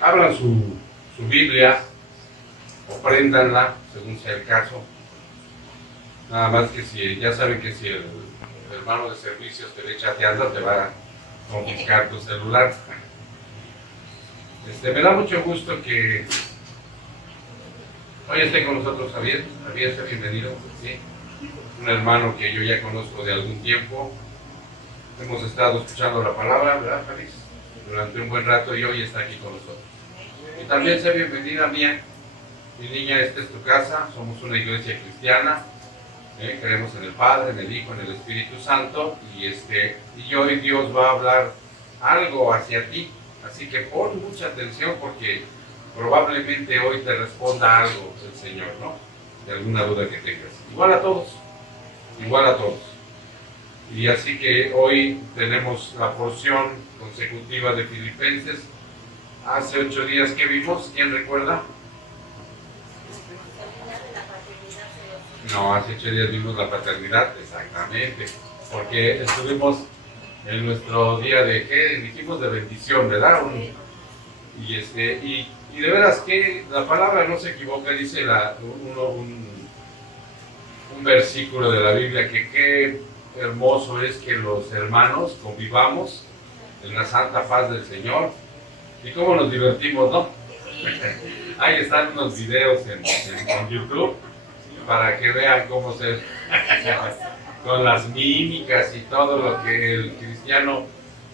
abran su Biblia o préndanla, según sea el caso. Nada más que si, ya saben que si el hermano de servicios te ve chateando, te va a confiscar tu celular. Me da mucho gusto que hoy esté con nosotros Javier. Javier, sea bienvenido. ¿Sí? Un hermano que yo ya conozco de algún tiempo. Hemos estado escuchando la palabra, ¿verdad, Javier? Durante un buen rato y hoy está aquí con nosotros. Y también sea bienvenida Mía. Mi niña, esta es tu casa, somos una iglesia cristiana, creemos en el Padre, en el Hijo, en el Espíritu Santo, y hoy Dios va a hablar algo hacia ti, así que pon mucha atención porque probablemente hoy te responda algo el Señor, ¿no? De alguna duda que tengas. Igual a todos. Y así que hoy tenemos la porción consecutiva de Filipenses. Hace 8 días que vimos, ¿quién recuerda? No, hace 8 días vimos la paternidad, exactamente, porque estuvimos en nuestro día de, ¿qué? Dijimos de bendición, ¿verdad? Y de veras que la palabra no se equivoca, dice un versículo de la Biblia que qué hermoso es que los hermanos convivamos en la santa paz del Señor. Y cómo nos divertimos, ¿no? Ahí están unos videos en YouTube para que vean cómo se con las mímicas y todo lo que el cristiano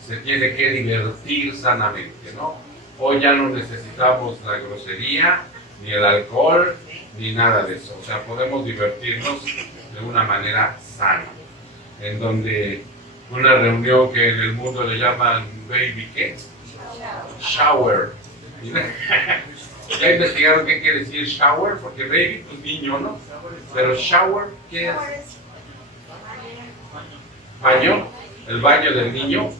se tiene que divertir sanamente, ¿no? Hoy ya no necesitamos la grosería, ni el alcohol, ni nada de eso. O sea, podemos divertirnos de una manera sana. En donde una reunión que en el mundo le llaman baby, ¿qué? Shower. ¿Ya investigaron qué quiere decir shower? Porque baby, pues niño, ¿no? Pero shower, ¿qué es? ¿Baño? ¿El baño del niño?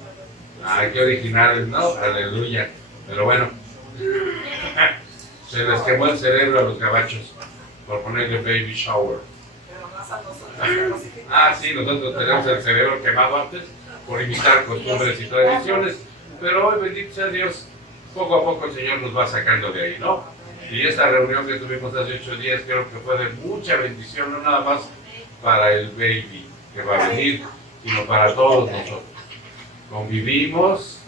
Ay, qué originales, ¿no? Aleluya. Pero bueno, se les quemó el cerebro a los gabachos por ponerle baby shower. Ah, sí, nosotros tenemos el cerebro quemado antes por imitar costumbres y tradiciones. Pero hoy, bendito sea Dios, poco a poco el Señor nos va sacando de ahí, ¿no? Y esta reunión que tuvimos hace 8 días creo que fue de mucha bendición, no nada más para el baby que va a venir, sino para todos nosotros. Convivimos,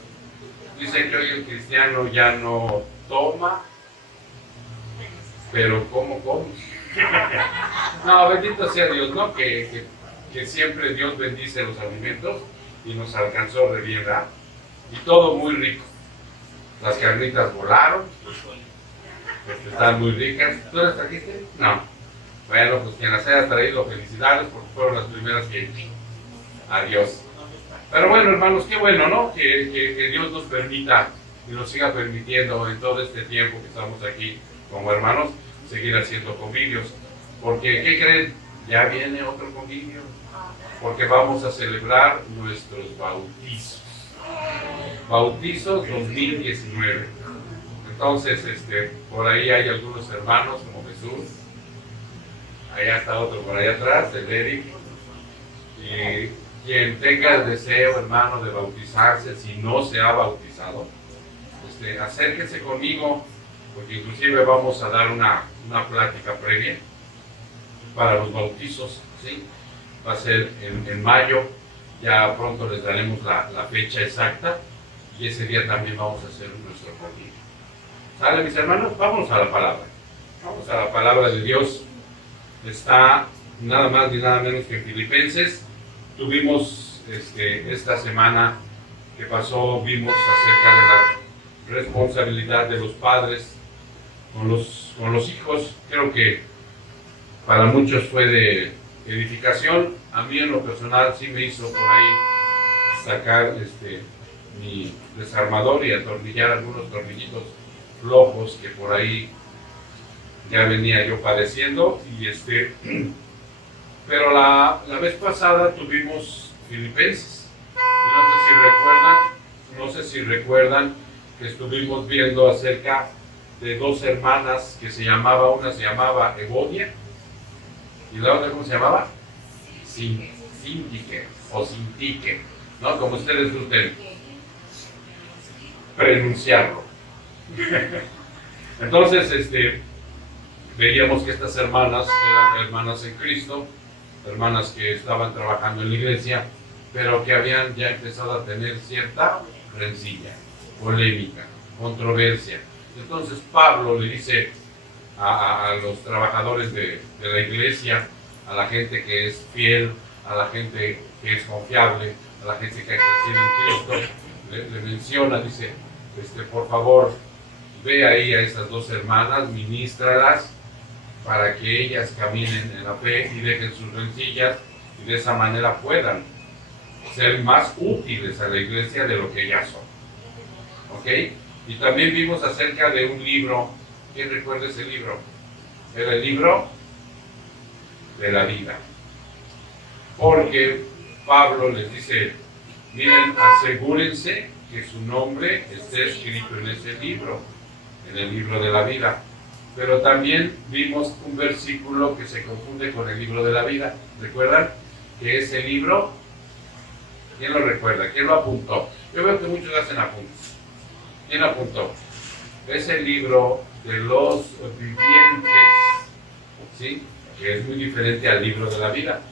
dice que hoy el cristiano ya no toma, pero ¿cómo come? No, bendito sea Dios, ¿no? Que siempre Dios bendice los alimentos y nos alcanzó de bien, ¿verdad? Y todo muy rico. Las carnitas volaron, están muy ricas. ¿Tú las trajiste? No. Bueno, pues quien las haya traído, felicidades, porque fueron las primeras que hice. Adiós. Pero bueno, hermanos, qué bueno, ¿no? Que Dios nos permita y nos siga permitiendo en todo este tiempo que estamos aquí como hermanos, seguir haciendo convivios. Porque, ¿qué creen? Ya viene otro convivio. Porque vamos a celebrar nuestros bautizos. Bautizos 2019. Entonces, por ahí hay algunos hermanos como Jesús. Allá está otro por allá atrás, el Eric. Y quien tenga el deseo, hermano, de bautizarse, si no se ha bautizado, acérquese conmigo, porque inclusive vamos a dar una plática previa para los bautizos, ¿sí? Va a ser en mayo, ya pronto les daremos la fecha exacta, y ese día también vamos a hacer nuestro convivio. ¿Sale, mis hermanos? Vamos a la palabra. Vamos a la palabra de Dios. Está nada más ni nada menos que en Filipenses. Tuvimos esta semana que pasó, vimos acerca de la responsabilidad de los padres con los hijos. Creo que para muchos fue de edificación. A mí en lo personal sí me hizo por ahí sacar mi desarmador y atornillar algunos tornillitos flojos que por ahí ya venía yo padeciendo. Pero la vez pasada tuvimos Filipenses. No sé si recuerdan que estuvimos viendo acerca de dos hermanas que una se llamaba Evodia y la otra, ¿cómo se llamaba? Sintique o Sintique, ¿no? Como ustedes gusten pronunciarlo. Entonces, veíamos que estas hermanas eran hermanas en Cristo, hermanas que estaban trabajando en la iglesia, pero que habían ya empezado a tener cierta rencilla, polémica, controversia. Entonces Pablo le dice a los trabajadores de la iglesia, a la gente que es fiel, a la gente que es confiable, a la gente que ha crecido en Cristo, le menciona, dice, por favor, ve ahí a esas dos hermanas, ministralas, para que ellas caminen en la fe y dejen sus rencillas y de esa manera puedan ser más útiles a la iglesia de lo que ya son. ¿Ok? Y también vimos acerca de un libro. ¿Quién recuerda ese libro? Era el libro de la vida. Porque Pablo les dice, miren, asegúrense que su nombre esté escrito en ese libro, en el libro de la vida. Pero también vimos un versículo que se confunde con el libro de la vida. ¿Recuerdan? Que ese libro, ¿quién lo recuerda? ¿Quién lo apuntó? Yo veo que muchos hacen apuntes. ¿Quién apuntó? Es el libro de los vivientes, ¿sí? Que es muy diferente al libro de la vida.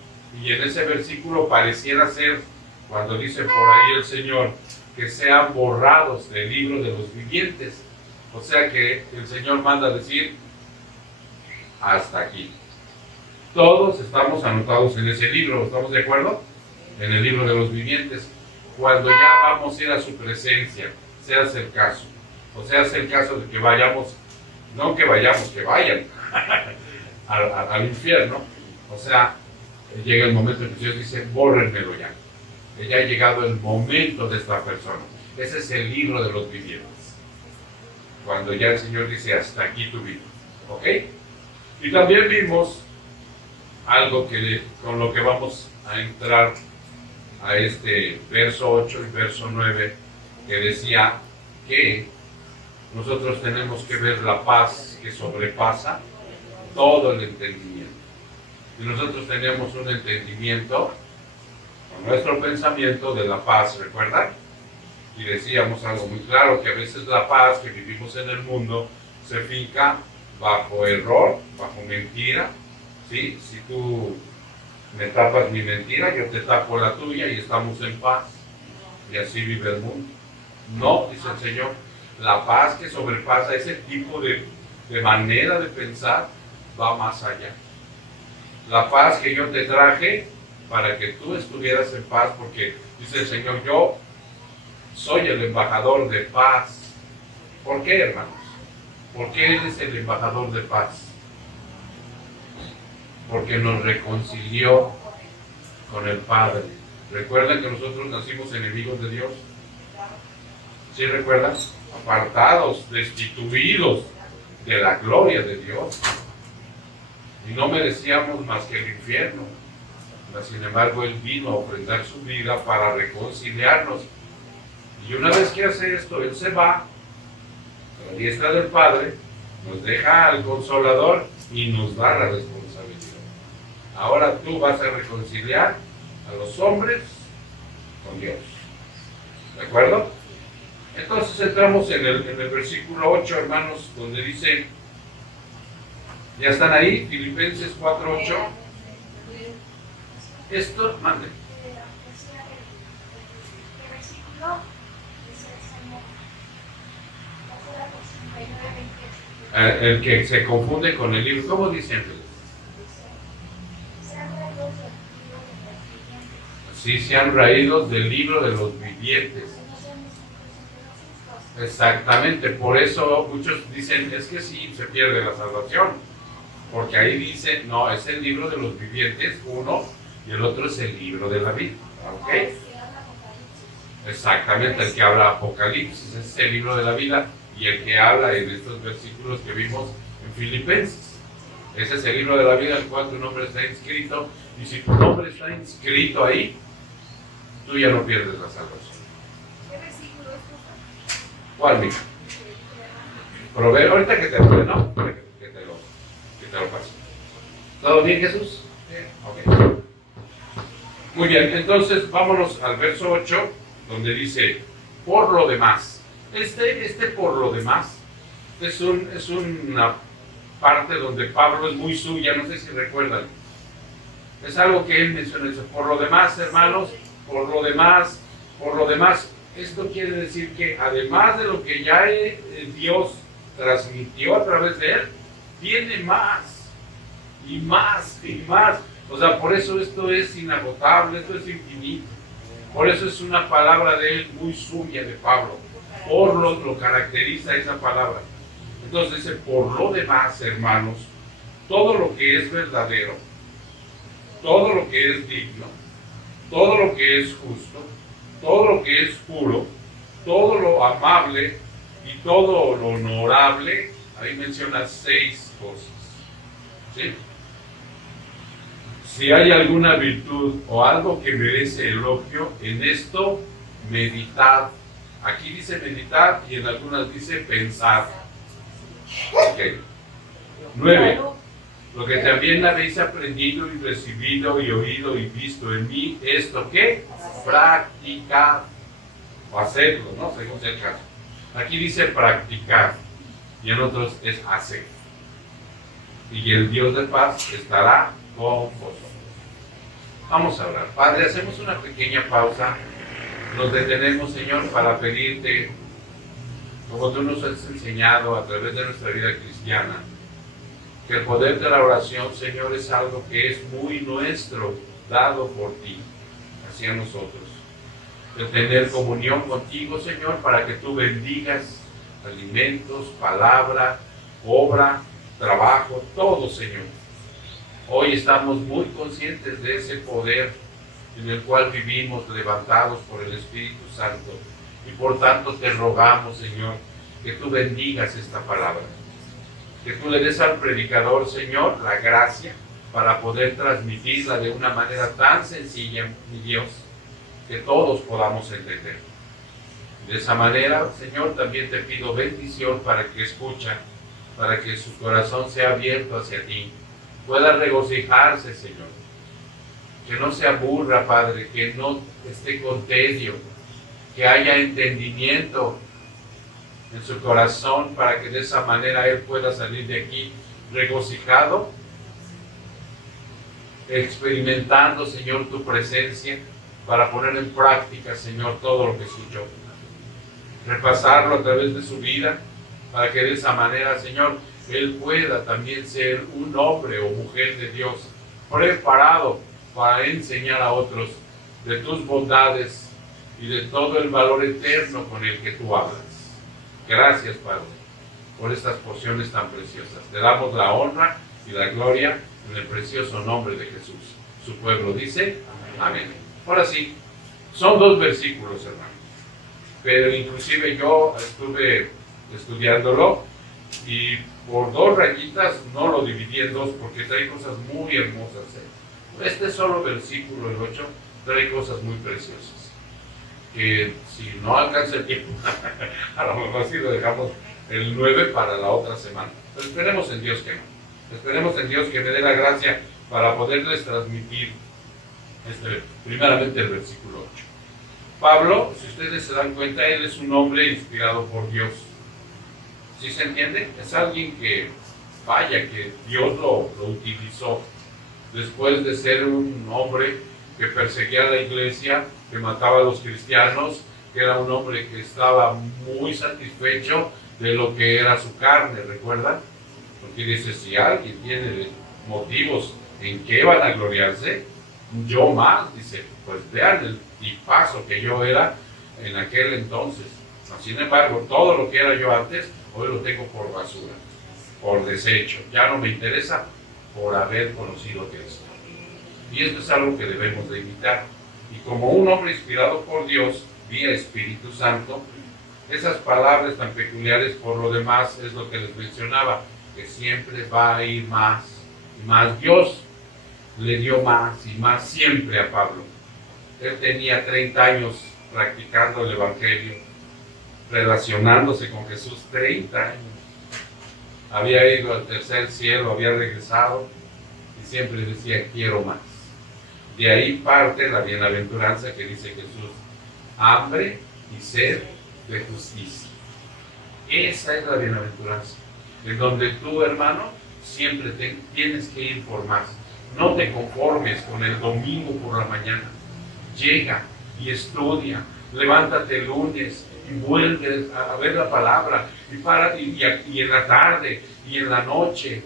Y en ese versículo pareciera ser, cuando dice por ahí el Señor, que sean borrados del libro de los vivientes. O sea que el Señor manda decir, hasta aquí. Todos estamos anotados en ese libro, ¿estamos de acuerdo? En el libro de los vivientes. Cuando ya vamos a ir a su presencia, se hace el caso. O sea, hace el caso de que vayamos, no que vayamos, que vayan al infierno. O sea, llega el momento en que Dios dice, bórrenmelo ya. Que ya ha llegado el momento de esta persona. Ese es el libro de los vivientes. Cuando ya el Señor dice, hasta aquí tu vida. ¿Ok? Y también vimos algo con lo que vamos a entrar a este verso 8 y verso 9, que decía que nosotros tenemos que ver la paz que sobrepasa todo el entendimiento. Y nosotros tenemos un entendimiento con nuestro pensamiento de la paz, ¿recuerdan? Y decíamos algo muy claro, que a veces la paz que vivimos en el mundo se finca bajo error, bajo mentira, ¿sí? Si tú me tapas mi mentira, yo te tapo la tuya y estamos en paz. Y así vive el mundo. No, dice el Señor, la paz que sobrepasa ese tipo de manera de pensar va más allá. La paz que yo te traje para que tú estuvieras en paz, porque dice el Señor, yo soy el embajador de paz. ¿Por qué, hermanos? ¿Por qué Él es el embajador de paz? Porque nos reconcilió con el Padre. ¿Recuerdan que nosotros nacimos enemigos de Dios? ¿Sí recuerdan? Apartados, destituidos de la gloria de Dios. Y no merecíamos más que el infierno. Pero, sin embargo, Él vino a ofrendar su vida para reconciliarnos. Y una vez que hace esto, Él se va a la diestra del Padre, nos deja al Consolador y nos da la responsabilidad. Ahora tú vas a reconciliar a los hombres con Dios. ¿De acuerdo? Entonces entramos en el versículo 8, hermanos, donde dice, ¿ya están ahí? Filipenses 4:8. Esto, mande. El que se confunde con el libro, ¿cómo dicen? Sí, se han raído del libro de los vivientes. Exactamente, por eso muchos dicen, es que sí, se pierde la salvación, porque ahí dice, no, es el libro de los vivientes, uno, y el otro es el libro de la vida. ¿Ok? Exactamente, el que habla Apocalipsis, es el libro de la vida, y el que habla en estos versículos que vimos en Filipenses. Ese es el libro de la vida, en el cual tu nombre está inscrito, y si tu nombre está inscrito ahí, tú ya no pierdes la salvación. ¿Qué versículo es? ¿Cuál, mija? Proverbio, ahorita que te lo ¿no? Que te lo paso. ¿Todo bien, Jesús? Bien. Ok. Muy bien, entonces vámonos al verso 8, donde dice, por lo demás. Este por lo demás es una parte donde Pablo es muy suya, no sé si recuerdan. Es algo que él menciona, dice, por lo demás, hermanos, por lo demás, esto quiere decir que además de lo que ya Dios transmitió a través de él, tiene más, y más, y más. O sea, por eso esto es inagotable, esto es infinito. Por eso es una palabra de él muy suya, de Pablo. Por lo caracteriza esa palabra. Entonces dice, por lo demás, hermanos, todo lo que es verdadero, todo lo que es digno, todo lo que es justo, todo lo que es puro, todo lo amable y todo lo honorable, ahí menciona 6 cosas. ¿Sí? Si hay alguna virtud o algo que merece elogio, en esto meditad. Aquí dice meditar y en algunas dice pensar. Okay. 9. Lo que también habéis aprendido y recibido y oído y visto en mí, ¿esto qué? Practicar. O hacerlo, ¿no? Según sea el caso. Aquí dice practicar y en otros es hacer. Y el Dios de paz estará con vosotros. Vamos a orar. Padre, hacemos una pequeña pausa. Nos detenemos, Señor, para pedirte, como tú nos has enseñado a través de nuestra vida cristiana, que el poder de la oración, Señor, es algo que es muy nuestro, dado por ti, hacia nosotros. De tener comunión contigo, Señor, para que tú bendigas alimentos, palabra, obra, trabajo, todo, Señor. Hoy estamos muy conscientes de ese poder en el cual vivimos levantados por el Espíritu Santo. Y por tanto te rogamos, Señor, que tú bendigas esta palabra. Que tú le des al predicador, Señor, la gracia para poder transmitirla de una manera tan sencilla, mi Dios, que todos podamos entender. De esa manera, Señor, también te pido bendición para que escucha, para que su corazón sea abierto hacia ti, pueda regocijarse, Señor. Que no se aburra, Padre, que no esté con tedio, que haya entendimiento en su corazón para que de esa manera Él pueda salir de aquí regocijado, experimentando, Señor, tu presencia para poner en práctica, Señor, todo lo que escuchó. Repasarlo a través de su vida para que de esa manera, Señor, Él pueda también ser un hombre o mujer de Dios preparado para enseñar a otros de tus bondades y de todo el valor eterno con el que tú hablas. Gracias, Padre, por estas porciones tan preciosas. Te damos la honra y la gloria en el precioso nombre de Jesús. Su pueblo dice, amén. Ahora sí, son 2 versículos, hermanos, pero inclusive yo estuve estudiándolo y por 2 rayitas no lo dividí en 2 porque trae cosas muy hermosas. Este solo versículo, el 8, trae cosas muy preciosas. Que si no alcanza el tiempo, a lo mejor sí lo dejamos el 9 para la otra semana. Pero esperemos en Dios que no. Esperemos en Dios que me dé la gracia para poderles transmitir primeramente el versículo 8. Pablo, si ustedes se dan cuenta, él es un hombre inspirado por Dios. ¿Sí se entiende? Es alguien que, vaya, que Dios lo utilizó. Después de ser un hombre que perseguía a la iglesia, que mataba a los cristianos, que era un hombre que estaba muy satisfecho de lo que era su carne, ¿recuerdan? Porque dice, si alguien tiene motivos en que van a gloriarse, yo más, dice, pues vean el tipazo que yo era en aquel entonces. Sin embargo, todo lo que era yo antes, hoy lo tengo por basura, por desecho. Ya no me interesa por haber conocido a Cristo. Y esto es algo que debemos de imitar. Y como un hombre inspirado por Dios, vía Espíritu Santo, esas palabras tan peculiares por lo demás es lo que les mencionaba, que siempre va a ir más y más. Dios le dio más y más siempre a Pablo. Él tenía 30 años practicando el Evangelio, relacionándose con Jesús, 30 años. Había ido al tercer cielo, había regresado y siempre decía, quiero más. De ahí parte la bienaventuranza que dice Jesús, hambre y sed de justicia. Esa es la bienaventuranza, en donde tú, hermano, siempre tienes que ir por más. No te conformes con el domingo por la mañana. Llega y estudia, levántate el lunes y vuelve a ver la palabra, y en la tarde y en la noche,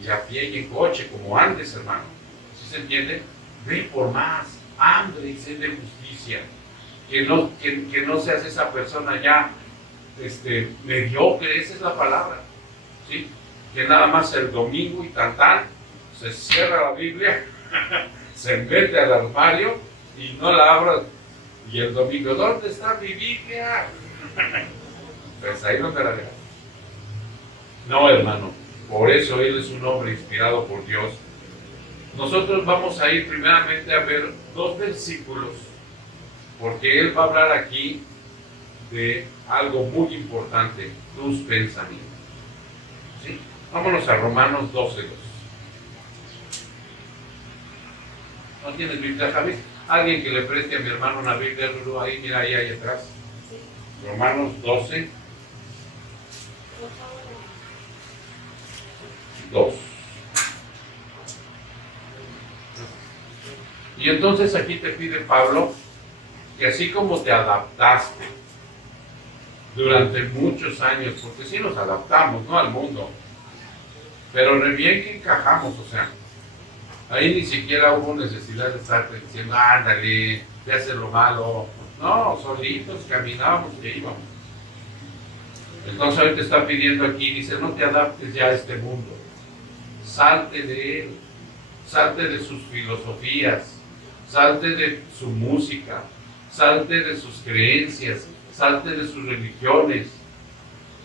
y a pie y en coche, como antes, hermano. ¿Sí se entiende? Ve por más, hambre y sed de justicia. Que no seas esa persona ya mediocre, esa es la palabra. ¿Sí? Que nada más el domingo y tan se cierra la Biblia, se mete al armario y no la abra. Y el domingo, ¿dónde está mi Biblia? Pues ahí no te la dejas. No, hermano, por eso él es un hombre inspirado por Dios. Nosotros vamos a ir primeramente a ver 2 versículos, porque él va a hablar aquí de algo muy importante, tus pensamientos. ¿Sí? Vámonos a Romanos 12:2. ¿No tienes Biblia, Javi? Alguien que le preste a mi hermano una Biblia, Lulu, ahí, mira, ahí atrás. Romanos 12:2. Y entonces aquí te pide Pablo que así como te adaptaste durante muchos años, porque sí nos adaptamos, ¿no?, al mundo, pero re bien que encajamos, o sea, ahí ni siquiera hubo necesidad de estar diciendo, ándale, de hacer lo malo. No, solitos caminábamos y íbamos. Entonces hoy te está pidiendo aquí, dice, no te adaptes ya a este mundo. Salte de él, salte de sus filosofías, salte de su música, salte de sus creencias, salte de sus religiones,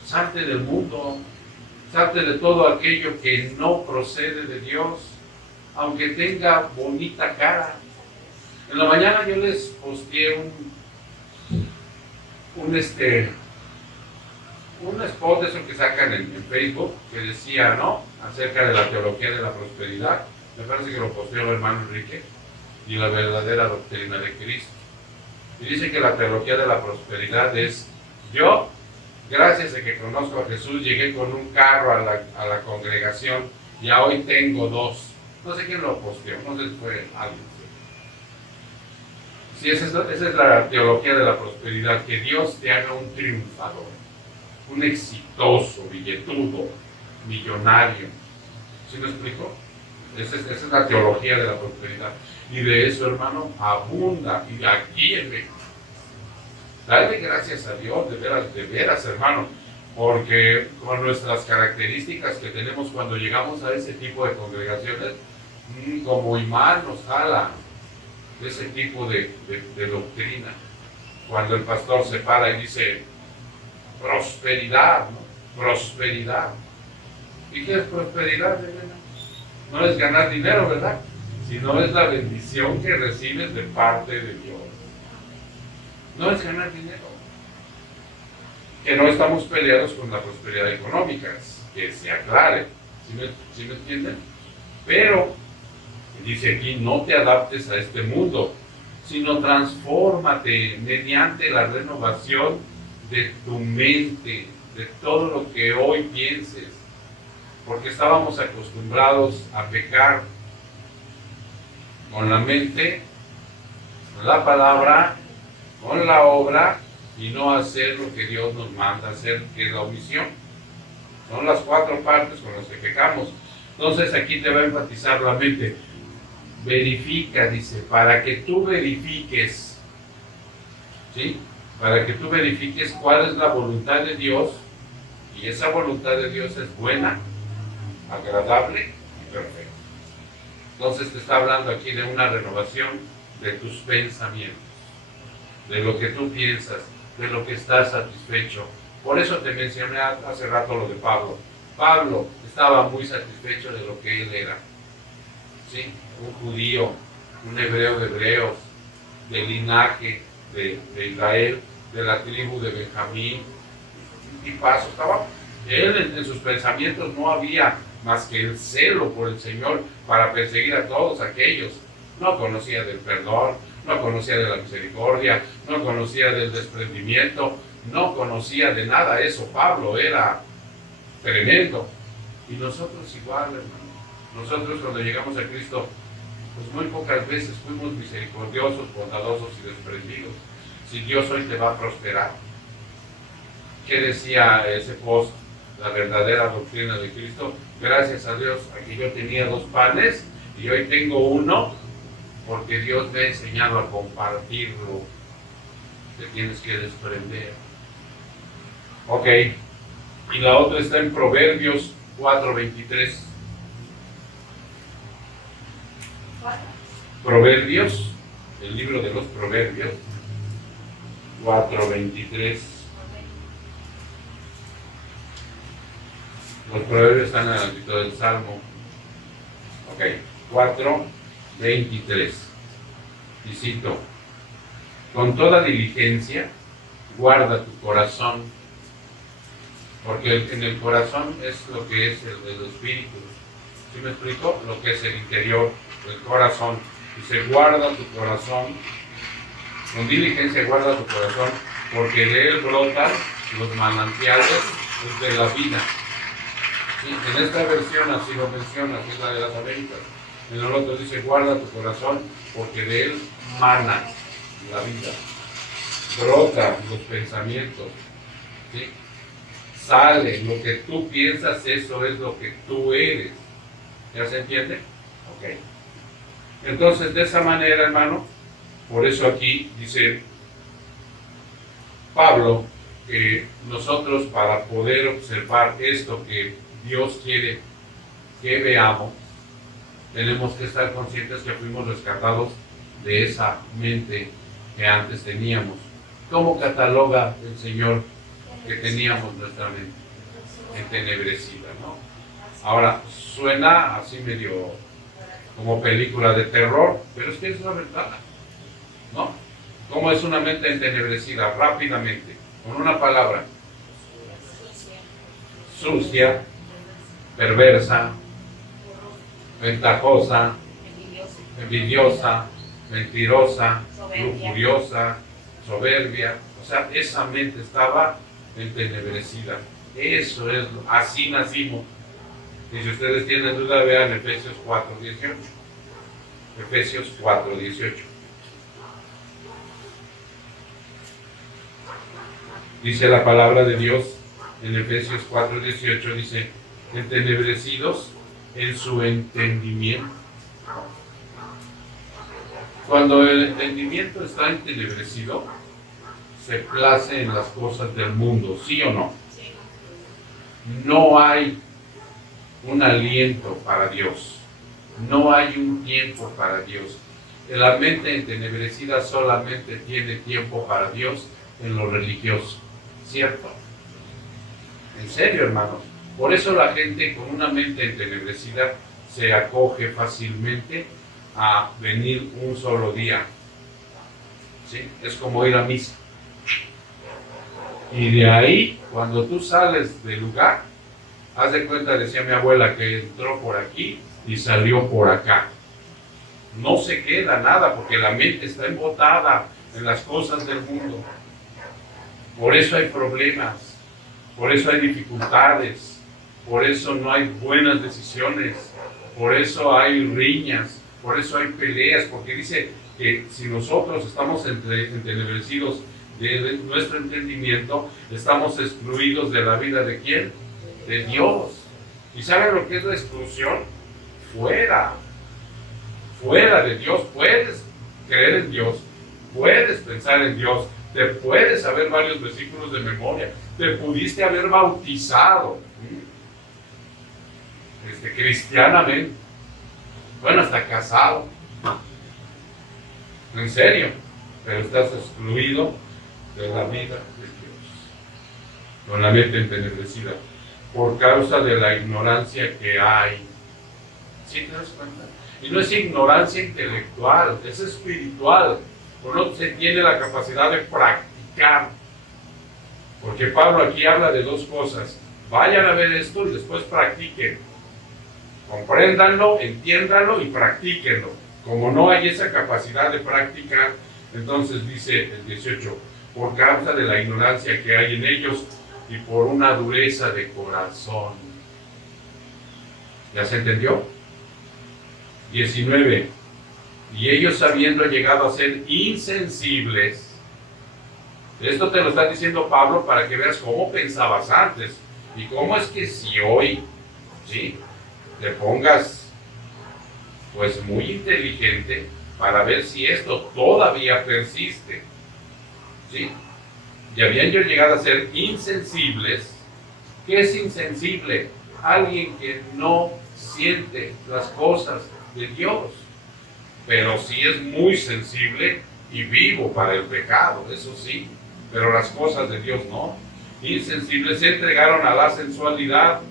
salte del mundo, salte de todo aquello que no procede de Dios, aunque tenga bonita cara. En la mañana yo les posteé un spot de eso que sacan en Facebook, que decía, ¿no?, acerca de la teología de la prosperidad. Me parece que lo posteó el hermano Enrique, y la verdadera doctrina de Cristo. Y dice que la teología de la prosperidad es: yo, gracias a que conozco a Jesús, llegué con un carro a la congregación, y hoy tengo 2. No sé quién lo posteó, no sé si fue alguien. Sí, esa es la teología de la prosperidad, que Dios te haga un triunfador, un exitoso, billetudo, millonario. ¿Sí me explico? Esa es la teología de la prosperidad. Y de eso, hermano, abunda. Y de aquí en México. Dale gracias a Dios, de veras, hermano, porque con nuestras características que tenemos cuando llegamos a ese tipo de congregaciones, como imán nos jala ese tipo de doctrina. Cuando el pastor se para y dice, prosperidad, ¿no? Prosperidad. ¿Y qué es prosperidad, Elena? No es ganar dinero, ¿verdad? Sino es la bendición que recibes de parte de Dios. No es ganar dinero. Que no estamos peleados con la prosperidad económica, que se aclare. ¿Sí me entienden? Pero dice aquí, no te adaptes a este mundo, sino transfórmate mediante la renovación de tu mente, de todo lo que hoy pienses, porque estábamos acostumbrados a pecar con la mente, con la palabra, con la obra, y no hacer lo que Dios nos manda hacer, que es la omisión. Son las 4 partes con las que pecamos. Entonces aquí te va a enfatizar la mente. Verifica, dice, para que tú verifiques, ¿sí? Para que tú verifiques cuál es la voluntad de Dios, y esa voluntad de Dios es buena, agradable y perfecta. Entonces te está hablando aquí de una renovación de tus pensamientos, de lo que tú piensas, de lo que estás satisfecho. Por eso te mencioné hace rato lo de Pablo. Pablo estaba muy satisfecho de lo que él era, ¿sí? Un judío, un hebreo de hebreos, del linaje de Israel, de la tribu de Benjamín. Y paso, él en sus pensamientos no había más que el celo por el Señor para perseguir a todos aquellos. No conocía del perdón, no conocía de la misericordia, no conocía del desprendimiento, no conocía de nada eso. Pablo era tremendo. Y nosotros igual, hermano. Nosotros cuando llegamos a Cristo, pues muy pocas veces fuimos misericordiosos, bondadosos y desprendidos. Si Dios hoy te va a prosperar. ¿Qué decía ese post? La verdadera doctrina de Cristo. Gracias a Dios, aquí yo tenía 2 panes y hoy tengo 1, porque Dios me ha enseñado a compartirlo. Te tienes que desprender. Ok. Y la otra está en Proverbios 4:23. Proverbios, el libro de los Proverbios 4:23. Los proverbios están al ámbito del Salmo. Ok, 4:23. Y cito: con toda diligencia guarda tu corazón, porque en el corazón es lo que es el espíritu. ¿Sí me explico? Lo que es el interior, el corazón. Dice, guarda tu corazón, con diligencia guarda tu corazón, porque de él brotan los manantiales de la vida. Sí, en esta versión así lo menciona, que es la de las Américas. En el otro dice, guarda tu corazón, porque de él mana la vida. Brotan los pensamientos. ¿Sí? Sale, lo que tú piensas, eso es lo que tú eres. ¿Ya se entiende? Ok. Entonces, de esa manera, hermano, por eso aquí dice Pablo que nosotros, para poder observar esto que Dios quiere que veamos, tenemos que estar conscientes que fuimos rescatados de esa mente que antes teníamos. ¿Cómo cataloga el Señor que teníamos nuestra mente? Entenebrecida, ¿no? Ahora, suena así medio como película de terror, pero es que es la verdad, ¿no? ¿Cómo es una mente entenebrecida? Rápidamente, con una palabra: sucia, perversa, ventajosa, envidiosa, mentirosa, lujuriosa, soberbia. O sea, esa mente estaba entenebrecida. Eso es, así nacimos. Y si ustedes tienen duda, vean Efesios 4:18. Efesios 4:18. Dice la palabra de Dios en Efesios 4:18, dice, entenebrecidos en su entendimiento. Cuando el entendimiento está entenebrecido, se place en las cosas del mundo, ¿sí o no? No hay un aliento para Dios, no hay un tiempo para Dios. La mente entenebrecida solamente tiene tiempo para Dios en lo religioso, ¿cierto? En serio, hermanos. Por eso la gente con una mente entenebrecida se acoge fácilmente a venir un solo día. ¿Sí? Es como ir a misa. Y de ahí, cuando tú sales del lugar, haz de cuenta, decía mi abuela, que entró por aquí y salió por acá. No se queda nada porque la mente está embotada en las cosas del mundo. Por eso hay problemas, por eso hay dificultades, por eso no hay buenas decisiones, por eso hay riñas, por eso hay peleas, porque dice que si nosotros estamos entenebrecidos de nuestro entendimiento, estamos excluidos de la vida ¿de quién? De Dios. ¿Y saben lo que es la exclusión? Fuera de Dios. Puedes creer en Dios, puedes pensar en Dios, te puedes saber varios versículos de memoria, te pudiste haber bautizado cristianamente, bueno, hasta casado, en serio, pero estás excluido de la vida de Dios, con la mente entenebrecida, por causa de la ignorancia que hay. ¿Sí te das cuenta? Y no es ignorancia intelectual, es espiritual. Uno se tiene la capacidad de practicar. Porque Pablo aquí habla de dos cosas. Vayan a ver esto y después practiquen. Compréndanlo, entiéndanlo y practíquenlo. Como no hay esa capacidad de práctica, entonces dice el 18, por causa de la ignorancia que hay en ellos y por una dureza de corazón. ¿Ya se entendió? 19. Y ellos, habiendo llegado a ser insensibles, esto te lo está diciendo Pablo para que veas cómo pensabas antes y cómo es que si hoy, ¿sí?, te pongas pues muy inteligente para ver si esto todavía persiste, ¿sí? Y habían llegado a ser insensibles. ¿Qué es insensible? Alguien que no siente las cosas de Dios, pero sí es muy sensible y vivo para el pecado, eso sí, pero las cosas de Dios no. Insensibles, se entregaron a la sensualidad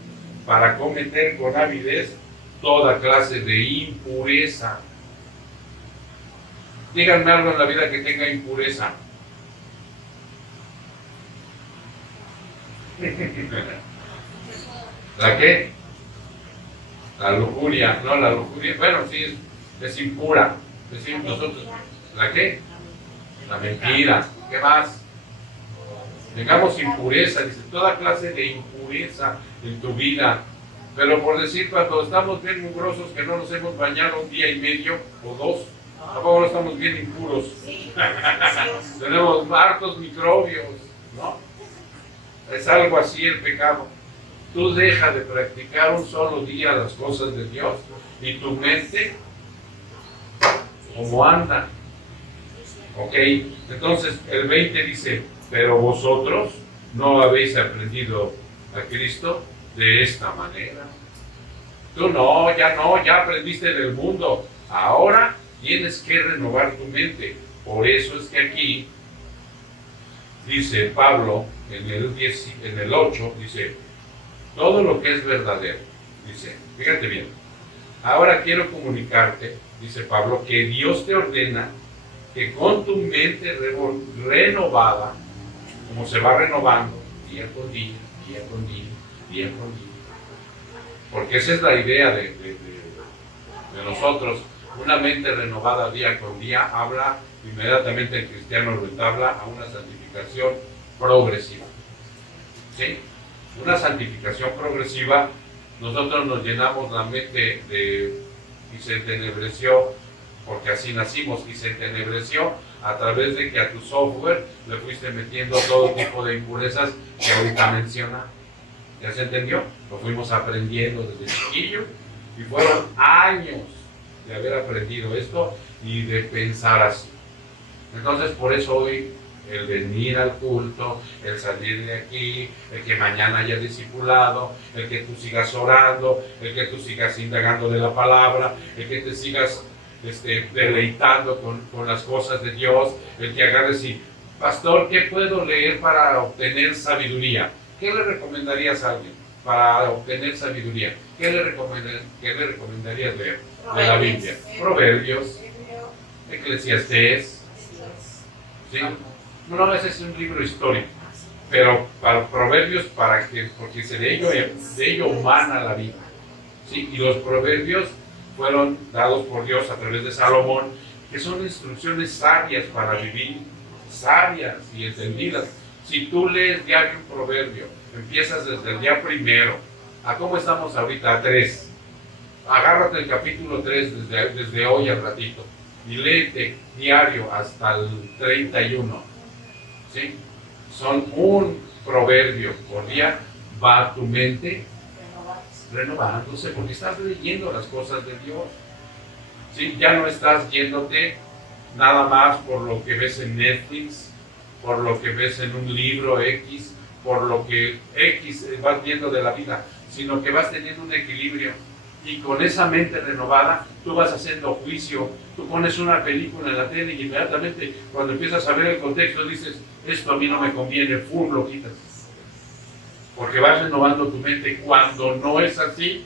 para cometer con avidez toda clase de impureza. Díganme algo en la vida que tenga impureza. ¿La qué? La lujuria. No, la lujuria, bueno, sí, es impura. Decimos nosotros, ¿la qué? La mentira. ¿Qué más? Tengamos impureza, dice, toda clase de impureza en tu vida. Pero por decir, cuando estamos bien mugrosos, que no nos hemos bañado un día y medio o dos, tampoco no estamos bien impuros. Tenemos hartos microbios, ¿no? Es algo así el pecado. Tú deja de practicar un solo día las cosas de Dios y tu mente, ¿cómo anda? Ok, entonces el 20 dice, pero vosotros no habéis aprendido a Cristo de esta manera. Tú no, ya aprendiste del mundo. Ahora tienes que renovar tu mente. Por eso es que aquí dice Pablo en el 8, dice, todo lo que es verdadero. Dice, fíjate bien, ahora quiero comunicarte, dice Pablo, que Dios te ordena que con tu mente renovada, como se va renovando día con día, día con día, día con día. Porque esa es la idea de nosotros. Una mente renovada día con día habla, inmediatamente el cristiano lo entabla a una santificación progresiva. ¿Sí? Una santificación progresiva, nosotros nos llenamos la mente y se entenebreció, porque así nacimos, y se entenebreció a través de que a tu software le fuiste metiendo todo tipo de impurezas que ahorita menciona. ¿Ya se entendió? Lo fuimos aprendiendo desde chiquillo y fueron años de haber aprendido esto y de pensar así. Entonces, por eso hoy el venir al culto, el salir de aquí, el que mañana haya discipulado, el que tú sigas orando, el que tú sigas indagando de la palabra, el que te sigas deleitando con las cosas de Dios, el que agarres y, pastor, ¿qué puedo leer para obtener sabiduría? ¿Qué le recomendarías a alguien para obtener sabiduría? ¿Qué le recomendarías leer de la Biblia? Proverbios, Eclesiastés, ¿sí? No, ese es un libro histórico, pero para Proverbios, porque de ello humana la vida, ¿sí? Y los Proverbios fueron dados por Dios a través de Salomón, que son instrucciones sabias para vivir, sabias y entendidas. Si tú lees diario un proverbio, empiezas desde el día primero, ¿a cómo estamos ahorita? A 3. Agárrate el capítulo 3 desde hoy al ratito y léete diario hasta el 31. ¿Sí? Son un proverbio por día, va tu mente renovándose porque estás leyendo las cosas de Dios. ¿Sí? Ya no estás yéndote nada más por lo que ves en Netflix, por lo que ves en un libro X, por lo que X vas viendo de la vida, sino que vas teniendo un equilibrio. Y con esa mente renovada, tú vas haciendo juicio. Tú pones una película en la tele y inmediatamente, cuando empiezas a ver el contexto, dices, esto a mí no me conviene, ¡pum!, lo quitas. Porque vas renovando tu mente. Cuando no es así,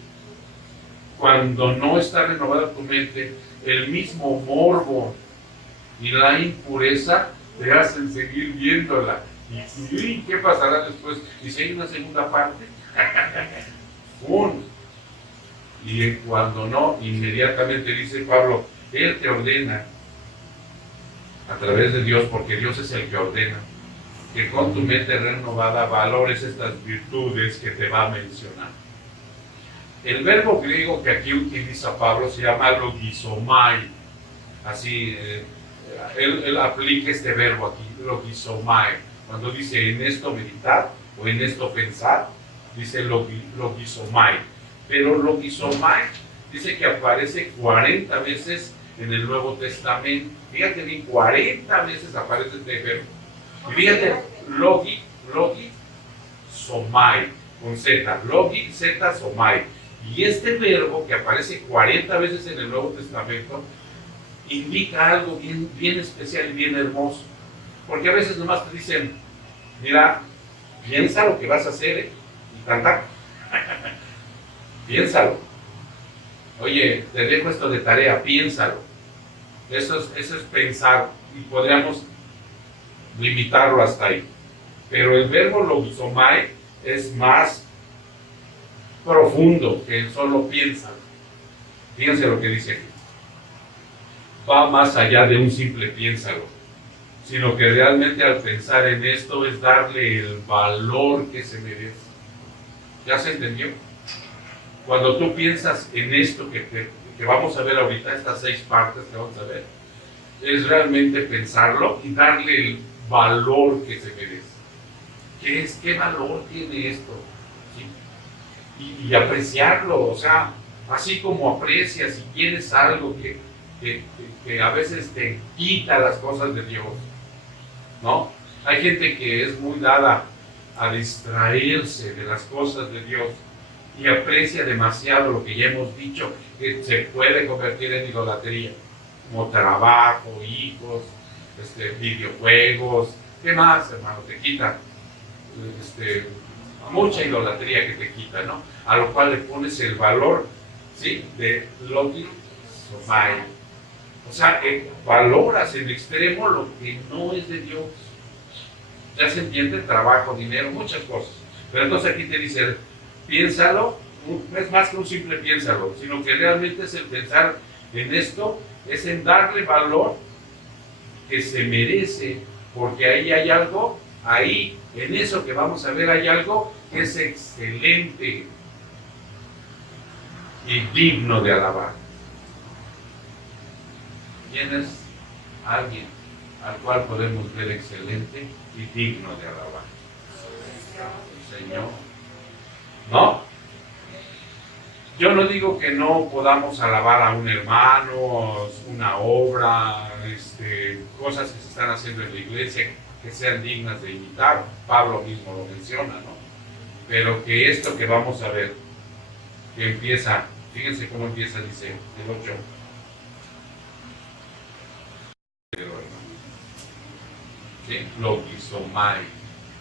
cuando no está renovada tu mente, el mismo morbo y la impureza te hacen seguir viéndola. ¿Y qué pasará después? ¿Y si hay una segunda parte? ¡Pum! Y cuando no, inmediatamente dice Pablo, Él te ordena a través de Dios, porque Dios es el que ordena. que con tu mente renovada valores estas virtudes que te va a mencionar. El verbo griego que aquí utiliza Pablo se llama logizomai. Así, él aplica este verbo aquí, logizomai. Cuando dice en esto meditar o en esto pensar, dice logizomai. Pero logizomai dice que aparece 40 veces en el Nuevo Testamento. Fíjate bien, 40 veces aparece este verbo. Y fíjate, logi, somai, con Z, logi, Z, somai. Y este verbo que aparece 40 veces en el Nuevo Testamento indica algo bien, bien especial y bien hermoso. Porque a veces nomás te dicen, mira, piensa lo que vas a hacer, y cantar. Piénsalo. Oye, te dejo esto de tarea, piénsalo. Eso es pensar, y podríamos limitarlo hasta ahí. Pero el verbo logizomai es más profundo que el solo piensa. Fíjense lo que dice aquí. Va más allá de un simple piénsalo, sino que realmente al pensar en esto es darle el valor que se merece. ¿Ya se entendió? Cuando tú piensas en esto que vamos a ver ahorita, estas 6 partes que vamos a ver, es realmente pensarlo y darle el valor que se merece. ¿Qué valor tiene esto? ¿Sí? Y apreciarlo, o sea, así como aprecias y quieres algo que a veces te quita las cosas de Dios, ¿no? Hay gente que es muy dada a distraerse de las cosas de Dios y aprecia demasiado lo que ya hemos dicho, que se puede convertir en idolatría, como trabajo, hijos, videojuegos. ¿Qué más, hermano? Te quita mucha idolatría que te quita, ¿no? A lo cual le pones el valor, ¿sí? De logizomai. O sea, valoras en extremo lo que no es de Dios. Ya se entiende, trabajo, dinero, muchas cosas. Pero entonces aquí te dice, piénsalo, no es más que un simple piénsalo, sino que realmente es el pensar en esto, es en darle valor que se merece, porque ahí hay algo, ahí, en eso que vamos a ver, hay algo que es excelente y digno de alabar. ¿Quién es alguien al cual podemos ver excelente y digno de alabar? El Señor. ¿No? Yo no digo que no podamos alabar a un hermano, una obra, cosas que se están haciendo en la iglesia que sean dignas de imitar. Pablo mismo lo menciona, ¿no? Pero que esto que vamos a ver, que empieza, fíjense cómo empieza, dice el 8. ¿Sí? Logizomai,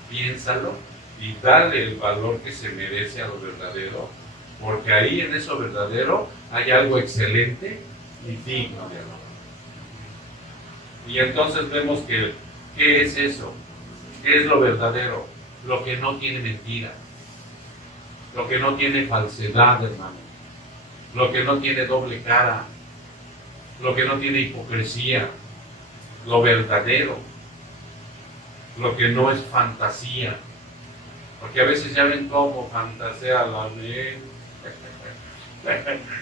piénsalo y dale el valor que se merece a lo verdadero, porque ahí en eso verdadero hay algo excelente y digno de amor. Y entonces vemos que, ¿qué es eso? ¿Qué es lo verdadero? Lo que no tiene mentira, lo que no tiene falsedad, hermano, lo que no tiene doble cara, lo que no tiene hipocresía, lo verdadero, lo que no es fantasía, porque a veces ya ven cómo fantasea la mente.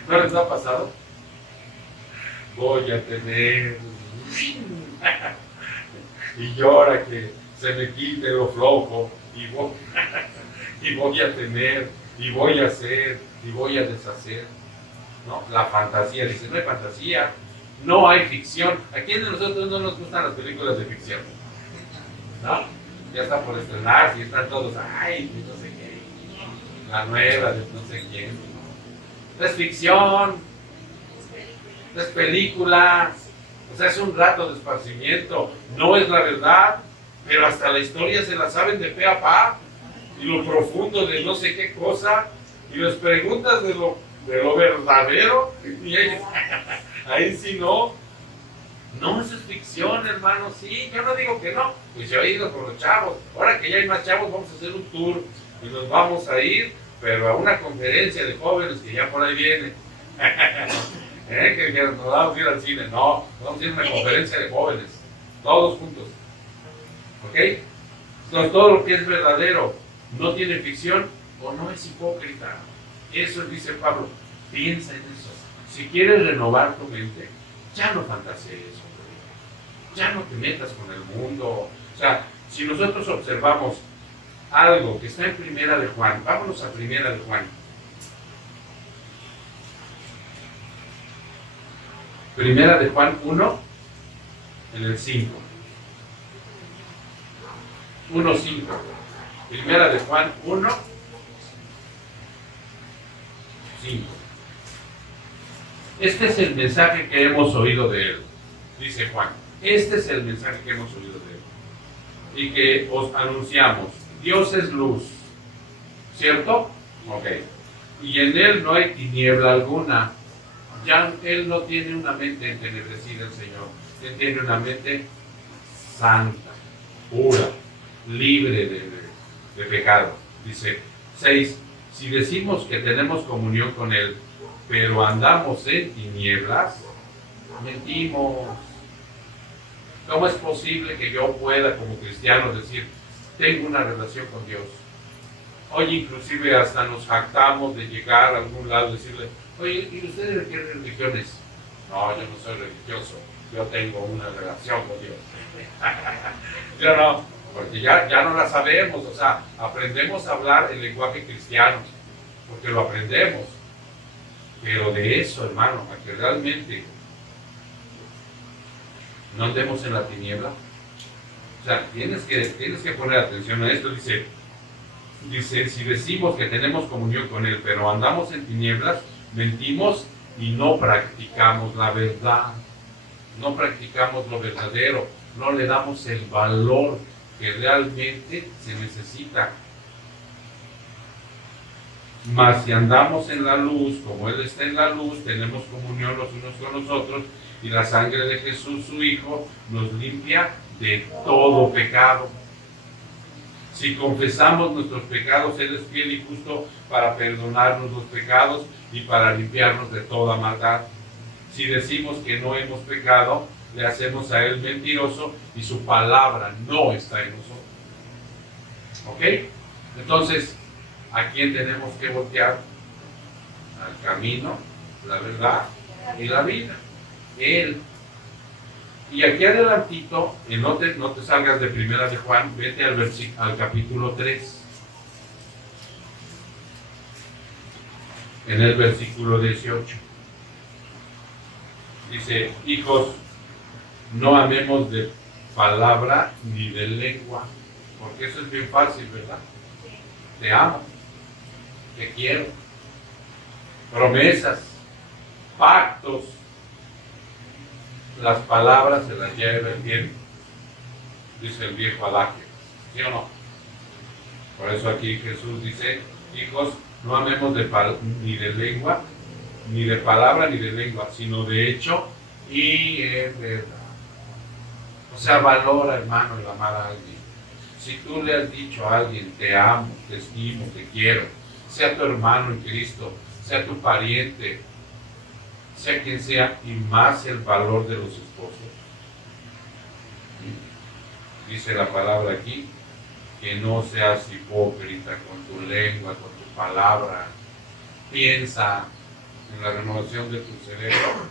¿No les ha pasado? Voy a tener y llora que se me quite lo flojo y voy a tener y voy a hacer y voy a deshacer. ¿No? La fantasía, dice, no hay fantasía, no hay ficción. ¿A quién de nosotros no nos gustan las películas de ficción? ¿No? Ya está por estrenarse y están todos, ay, no sé qué, la nueva de no sé quién. Es ficción, es película, o sea, es un rato de esparcimiento, no es la verdad, pero hasta la historia se la saben de pe a pa, y lo profundo de no sé qué cosa, y les preguntas de lo verdadero, y ahí sí no. No, eso es ficción, hermano, sí, yo no digo que no, pues yo he ido con los chavos, ahora que ya hay más chavos vamos a hacer un tour, y nos vamos a ir, pero a una conferencia de jóvenes que ya por ahí viene, que nos vamos a ir al cine, no, vamos a ir a una conferencia de jóvenes, todos juntos, ¿ok? Entonces, todo lo que es verdadero no tiene ficción o no es hipócrita. Eso dice Pablo. Piensa en eso. Si quieres renovar tu mente, ya no fantasees, ya no te metas con el mundo. O sea, si nosotros observamos algo que está en Primera de Juan, vámonos a Primera de Juan. Primera de Juan 1, en el 5. 1:5. Primera de Juan 1, 5. Este es el mensaje que hemos oído de él, dice Juan. Este es el mensaje que hemos oído de él. Y que os anunciamos. Dios es luz. ¿Cierto? Ok. Y en él no hay tiniebla alguna. Ya él no tiene una mente entenebrecida, el Señor. Él tiene una mente santa, pura, libre de pecado. Dice 6. Si decimos que tenemos comunión con él, pero andamos en tinieblas, mentimos. ¿Cómo es posible que yo pueda, como cristiano, decir, tengo una relación con Dios? Hoy inclusive hasta nos jactamos de llegar a algún lado y decirle, oye, ¿y ustedes de qué religión es? No, yo no soy religioso, yo tengo una relación con Dios. Yo no, porque ya no la sabemos, o sea, aprendemos a hablar el lenguaje cristiano, porque lo aprendemos. Pero de eso, hermano, a que realmente no andemos en la tiniebla. O sea, tienes que poner atención a esto. Dice, si decimos que tenemos comunión con él, pero andamos en tinieblas, mentimos y no practicamos la verdad. No practicamos lo verdadero. No le damos el valor que realmente se necesita. Mas si andamos en la luz, como Él está en la luz, tenemos comunión los unos con los otros, y la sangre de Jesús, su Hijo, nos limpia de todo pecado. Si confesamos nuestros pecados, Él es fiel y justo para perdonarnos los pecados y para limpiarnos de toda maldad. Si decimos que no hemos pecado, le hacemos a Él mentiroso y su palabra no está en nosotros. ¿Ok? Entonces, ¿a quién tenemos que voltear? Al camino, la verdad y la vida. Él. Y aquí adelantito, no te salgas de Primera de Juan, vete al capítulo 3. En el versículo 18. Dice, hijos, no amemos de palabra ni de lengua, porque eso es bien fácil, ¿verdad? Te amo, te quiero, promesas, pactos, las palabras se las lleva el viento, dice el viejo adagio, ¿sí o no? Por eso aquí Jesús dice, hijos, no amemos ni de lengua, ni de palabra, ni de lengua, sino de hecho y en verdad. O sea, valora, hermano, el amar a alguien. Si tú le has dicho a alguien, te amo, te estimo, te quiero, sea tu hermano en Cristo, sea tu pariente, sea quien sea, y más el valor de los esposos. Dice la palabra aquí, que no seas hipócrita con tu lengua, con tu palabra. Piensa en la renovación de tu cerebro,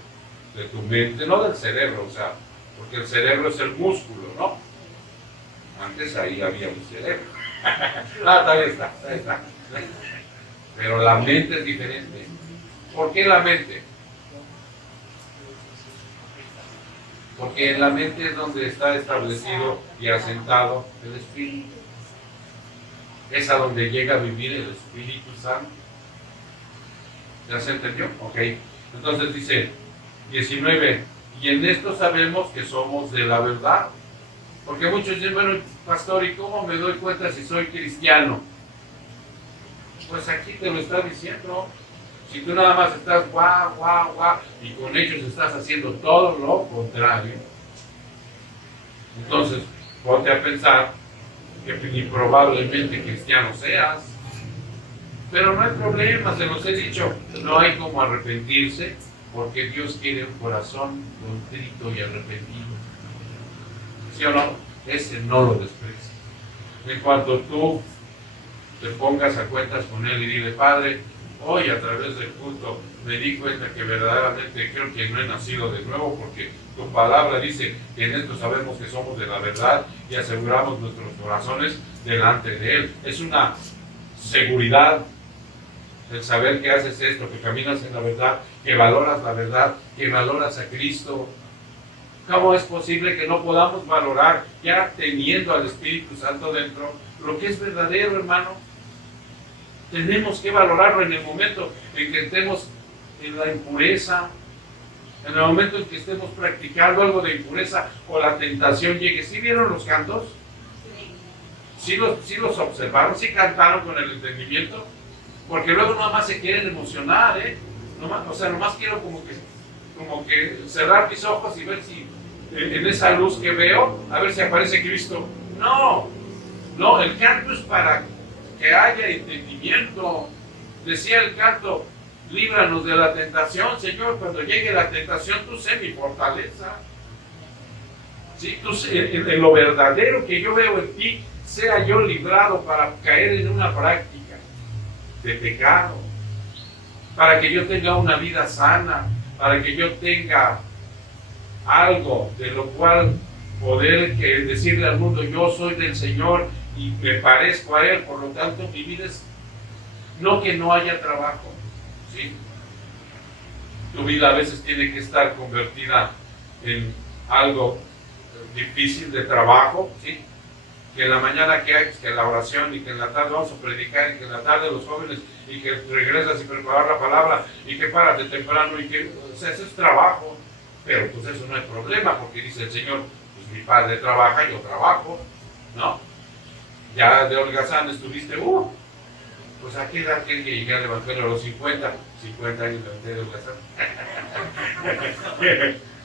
de tu mente, no del cerebro, o sea, porque el cerebro es el músculo, ¿no? Antes ahí había un cerebro. Ahí está. Pero la mente es diferente. ¿Por qué la mente? Porque en la mente es donde está establecido y asentado el Espíritu. Es a donde llega a vivir el Espíritu Santo. ¿Ya se entendió? Ok. Entonces dice 19, y en esto sabemos que somos de la verdad. Porque muchos dicen, bueno, pastor, ¿y cómo me doy cuenta si soy cristiano? Pues aquí te lo está diciendo. Si tú nada más estás guau, y con ellos estás haciendo todo lo contrario, entonces ponte a pensar que ni probablemente cristiano seas. Pero no hay problema, se los he dicho, no hay como arrepentirse, porque Dios quiere un corazón contrito y arrepentido. ¿Sí o no? Ese no lo desprecia. En cuanto tú te pongas a cuentas con Él y dile, Padre, hoy a través del culto me di cuenta que verdaderamente creo que no he nacido de nuevo, porque tu palabra dice que en esto sabemos que somos de la verdad y aseguramos nuestros corazones delante de Él. Es una seguridad el saber que haces esto, que caminas en la verdad, que valoras la verdad, que valoras a Cristo. ¿Cómo es posible que no podamos valorar, ya teniendo al Espíritu Santo dentro, lo que es verdadero, hermano? Tenemos que valorarlo en el momento en que estemos en la impureza, en el momento en que estemos practicando algo de impureza o la tentación llegue. ¿Sí vieron los cantos? ¿Sí los observaron? ¿Sí cantaron con el entendimiento? Porque luego nada más se quieren emocionar, nomás quiero como que cerrar mis ojos y ver si en esa luz que veo, a ver si aparece Cristo. No, el canto es para que haya entendimiento. Decía el canto, líbranos de la tentación, Señor, cuando llegue la tentación, tú sé mi fortaleza. ¿Sí? Tú sé, en lo verdadero que yo veo en ti, sea yo librado para caer en una práctica de pecado, para que yo tenga una vida sana, para que yo tenga algo de lo cual poder decirle al mundo, yo soy del Señor y me parezco a Él, por lo tanto mi vida es, no que no haya trabajo, ¿sí? Tu vida a veces tiene que estar convertida en algo difícil de trabajo, ¿sí? Que en la mañana que hay, que en la oración, y que en la tarde vamos a predicar, y que en la tarde los jóvenes, y que regresas y preparar la palabra, y que paras de temprano, y que, o sea, eso es trabajo, pero pues eso no es problema, porque dice el Señor, pues mi padre trabaja, yo trabajo, ¿no? Ya de holgazán estuviste, pues a qué edad que llegué al Evangelio a los 50 años de holgazán.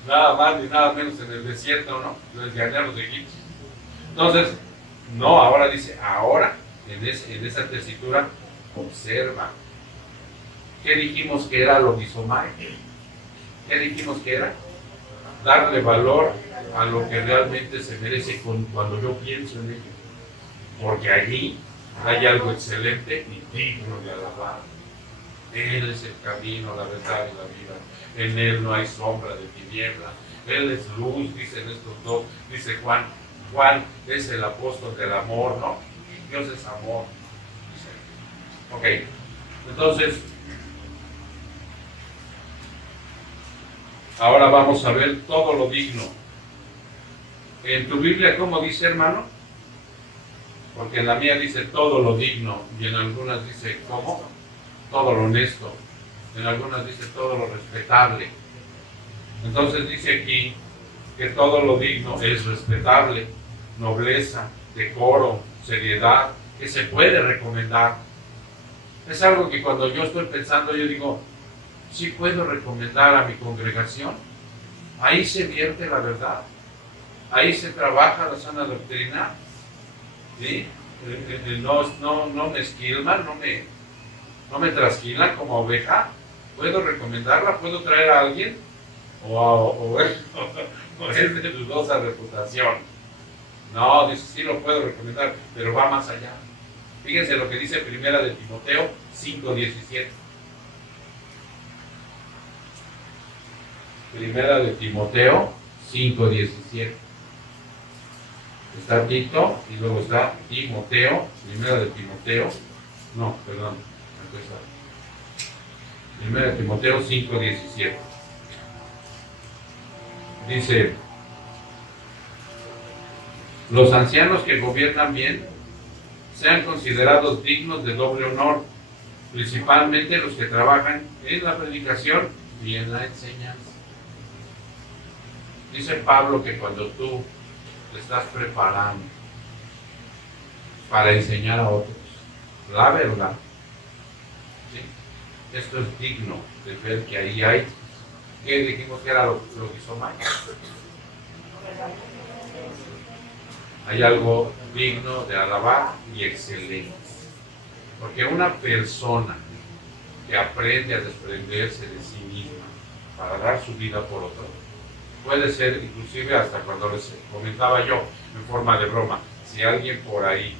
Nada más ni nada menos en el desierto, ¿no? Los llaneros de Egipto. Entonces, no, ahora dice, ahora, en esa tesitura, observa. ¿Qué dijimos que era lo misomai? ¿Qué dijimos que era? Darle valor a lo que realmente se merece cuando yo pienso en ello. Porque allí hay algo excelente y digno de alabar. Él es el camino, la verdad y la vida. En Él no hay sombra de tiniebla. Él es luz, dicen estos dos. Dice Juan. Juan es el apóstol del amor, ¿no? Dios es amor. Ok, entonces, ahora vamos a ver todo lo digno. En tu Biblia, ¿cómo dice, hermano? Porque en la mía dice todo lo digno, y en algunas dice, ¿cómo? Todo lo honesto. En algunas dice todo lo respetable. Entonces dice aquí que todo lo digno es respetable, nobleza, decoro, seriedad, que se puede recomendar. Es algo que cuando yo estoy pensando, yo digo, sí puedo recomendar a mi congregación. Ahí se vierte la verdad, ahí se trabaja la sana doctrina, ¿sí? No me esquilman, no me trasquilan como oveja. ¿Puedo recomendarla? ¿Puedo traer a alguien? ¿O es de dudosa reputación? No, dice, sí lo puedo recomendar, pero va más allá. Fíjense lo que dice Primera de Timoteo 5:17. Primera de Timoteo 5:17. Está Tito y luego está Timoteo. Primera de Timoteo. No, perdón. Aquí está. Primera de Timoteo 5:17. Dice: los ancianos que gobiernan bien sean considerados dignos de doble honor, principalmente los que trabajan en la predicación y en la enseñanza. Dice Pablo que cuando tú te estás preparando para enseñar a otros la verdad, ¿sí? Esto es digno de ver que ahí hay, ¿qué dijimos que era lo que hizo mal? Hay algo digno de alabar y excelente. Porque una persona que aprende a desprenderse de sí misma para dar su vida por otro, puede ser inclusive hasta cuando les comentaba yo en forma de broma, si alguien por ahí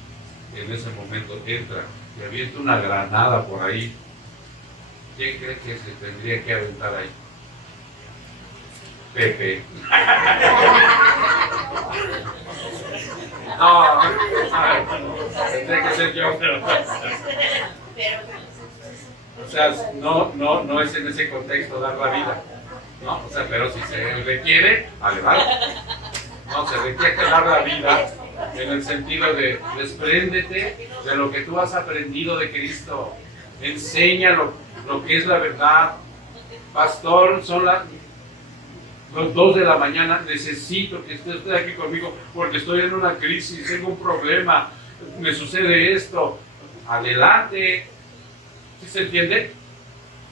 en ese momento entra y avienta una granada por ahí, ¿quién cree que se tendría que aventar ahí? Pepe. No, tendría que ser yo, pero... O sea, no es en ese contexto dar la vida, ¿no? O sea, pero si se requiere, vale. No, se requiere dar la vida en el sentido de despréndete de lo que tú has aprendido de Cristo. Enseña lo que es la verdad. Pastor, son las 2 de la mañana, necesito que esté usted aquí conmigo porque estoy en una crisis, tengo un problema, me sucede esto. Adelante. ¿Sí se entiende?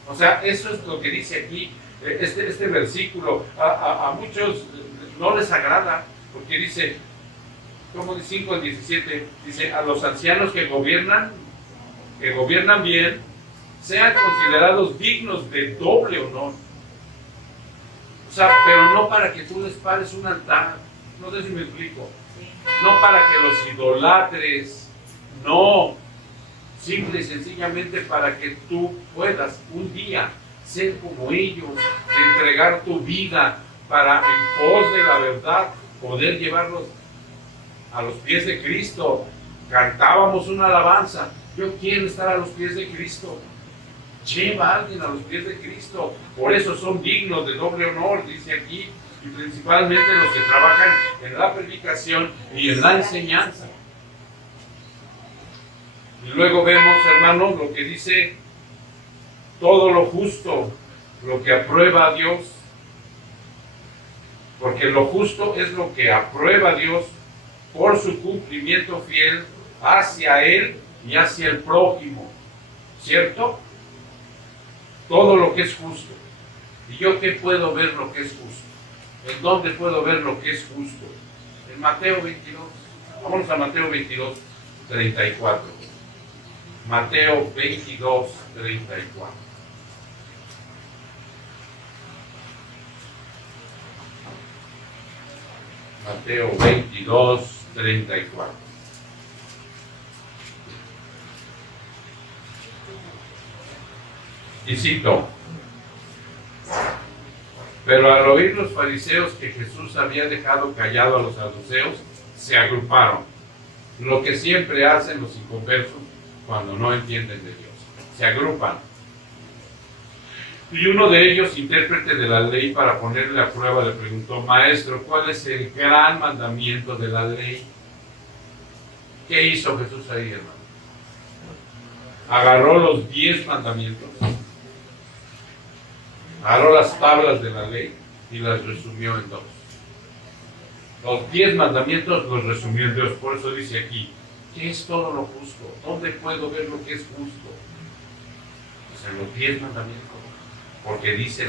O sea, eso es lo que dice aquí este versículo. A muchos no les agrada porque dice, como de 5 al 17, dice, a los ancianos que gobiernan bien, sean considerados dignos de doble honor. O sea, pero no para que tú les pares un altar, no sé si me explico, no para que los idolatres, no, simple y sencillamente para que tú puedas un día ser como ellos, entregar tu vida para en pos de la verdad, poder llevarlos a los pies de Cristo. Cantábamos una alabanza, yo quiero estar a los pies de Cristo. Lleva a alguien a los pies de Cristo, por eso son dignos de doble honor, dice aquí, y principalmente los que trabajan en la predicación y en la enseñanza. Y luego vemos, hermanos, lo que dice todo lo justo, lo que aprueba a Dios, porque lo justo es lo que aprueba a Dios por su cumplimiento fiel hacia Él y hacia el prójimo, ¿cierto? Todo lo que es justo. ¿Y yo qué puedo ver lo que es justo? ¿En dónde puedo ver lo que es justo? En Mateo 22. Vámonos a Mateo 22, 34. Mateo 22, 34. Mateo 22, 34. Y cito, pero al oír los fariseos que Jesús había dejado callado a los saduceos, se agruparon, lo que siempre hacen los inconversos cuando no entienden de Dios. Se agrupan. Y uno de ellos, intérprete de la ley, para ponerle a prueba, le preguntó, Maestro, ¿cuál es el gran mandamiento de la ley? ¿Qué hizo Jesús ahí, hermano? Agarró los 10 mandamientos, agarró las tablas de la ley y las resumió en 2. Los 10 mandamientos los resumió en 2. Por eso dice aquí, ¿qué es todo lo justo? ¿Dónde puedo ver lo que es justo? Pues en los 10 mandamientos. Porque dice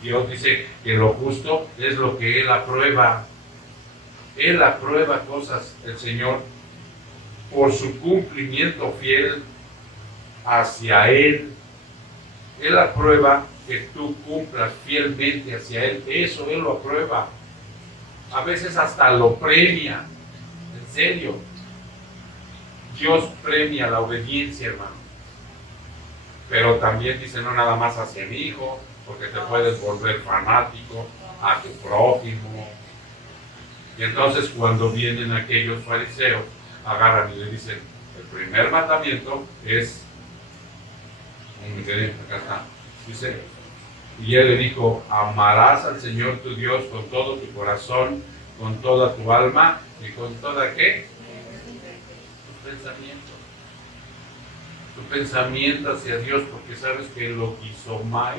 Dios dice que lo justo es lo que Él aprueba. Él aprueba cosas, el Señor, por su cumplimiento fiel hacia Él. Él aprueba que tú cumplas fielmente hacia Él. Eso Él lo aprueba. A veces hasta lo premia. En serio. Dios premia la obediencia, hermano. Pero también dice, no nada más hacia el hijo, porque te puedes volver fanático, a tu prójimo. Y entonces cuando vienen aquellos fariseos, agarran y le dicen, el primer mandamiento es, acá está, dice, y él le dijo, amarás al Señor tu Dios con todo tu corazón, con toda tu alma y con toda, ¿qué? Tu pensamiento. Tu pensamiento hacia Dios, porque sabes que lo quizomai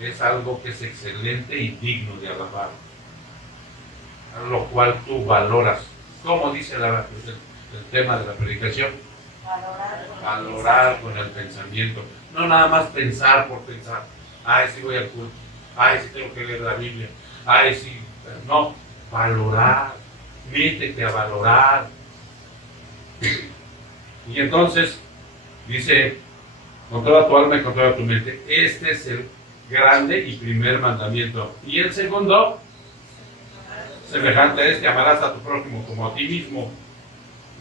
es algo que es excelente y digno de alabar, a lo cual tú valoras. ¿Cómo dice el tema de la predicación? Valorar con el pensamiento, no nada más pensar por pensar. Ay, sí voy al culto, ay, sí tengo que leer la Biblia, ay, sí, no, valorar, métete a valorar. Y entonces dice, con toda tu alma y con toda tu mente, este es el grande y primer mandamiento. Y el segundo, semejante a este, amarás a tu prójimo como a ti mismo.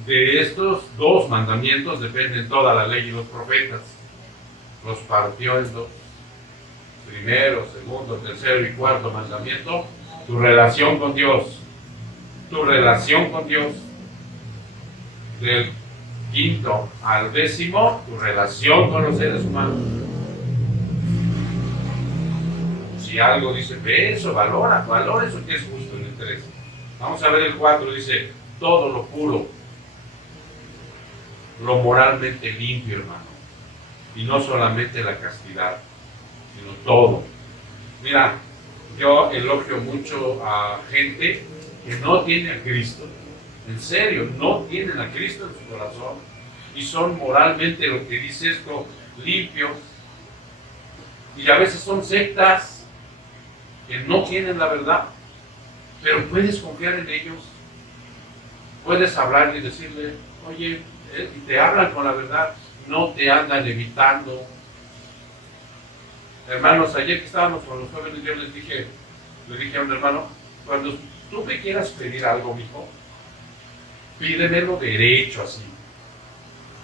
de estos dos mandamientos dependen toda la ley y los profetas. Los partió en dos. Primero, segundo, tercero y cuarto mandamiento. Tu relación con Dios. Tu relación con Dios. Del quinto al décimo, tu relación con los seres humanos. Si algo dice, ve eso, valora eso que es justo en el 3. Vamos a ver el 4, dice, todo lo puro, lo moralmente limpio, hermano. Y no solamente la castidad, sino todo. Mira, yo elogio mucho a gente que no tiene a Cristo. En serio, no tienen a Cristo en su corazón. Y son moralmente, lo que dice esto, limpios. Y a veces son sectas que no tienen la verdad. Pero puedes confiar en ellos. Puedes hablar y decirle, oye, y te hablan con la verdad, no te andan evitando. Hermanos, ayer que estábamos con los jóvenes, yo le dije a un hermano, cuando tú me quieras pedir algo, mijo, pídemelo derecho así.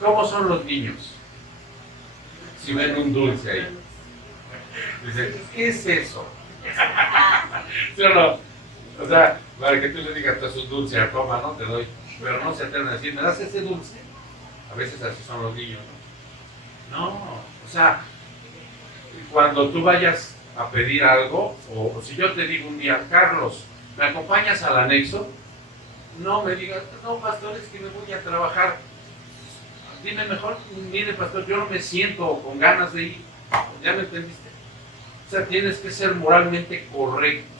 ¿Cómo son los niños? Si ven un dulce ahí. Dice, ¿qué es eso? ¿Sí o no? O sea, para que tú le digas, esto es un dulce, toma, no te doy. Pero no se atreven a decir, ¿me das ese dulce? A veces así son los niños, ¿no? No, o sea, cuando tú vayas a pedir algo, o si yo te digo un día, Carlos, ¿me acompañas al anexo? No me digas, no, pastor, es que me voy a trabajar. Dime mejor, mire, pastor, yo no me siento con ganas de ir. ¿Ya me entendiste? O sea, tienes que ser moralmente correcto.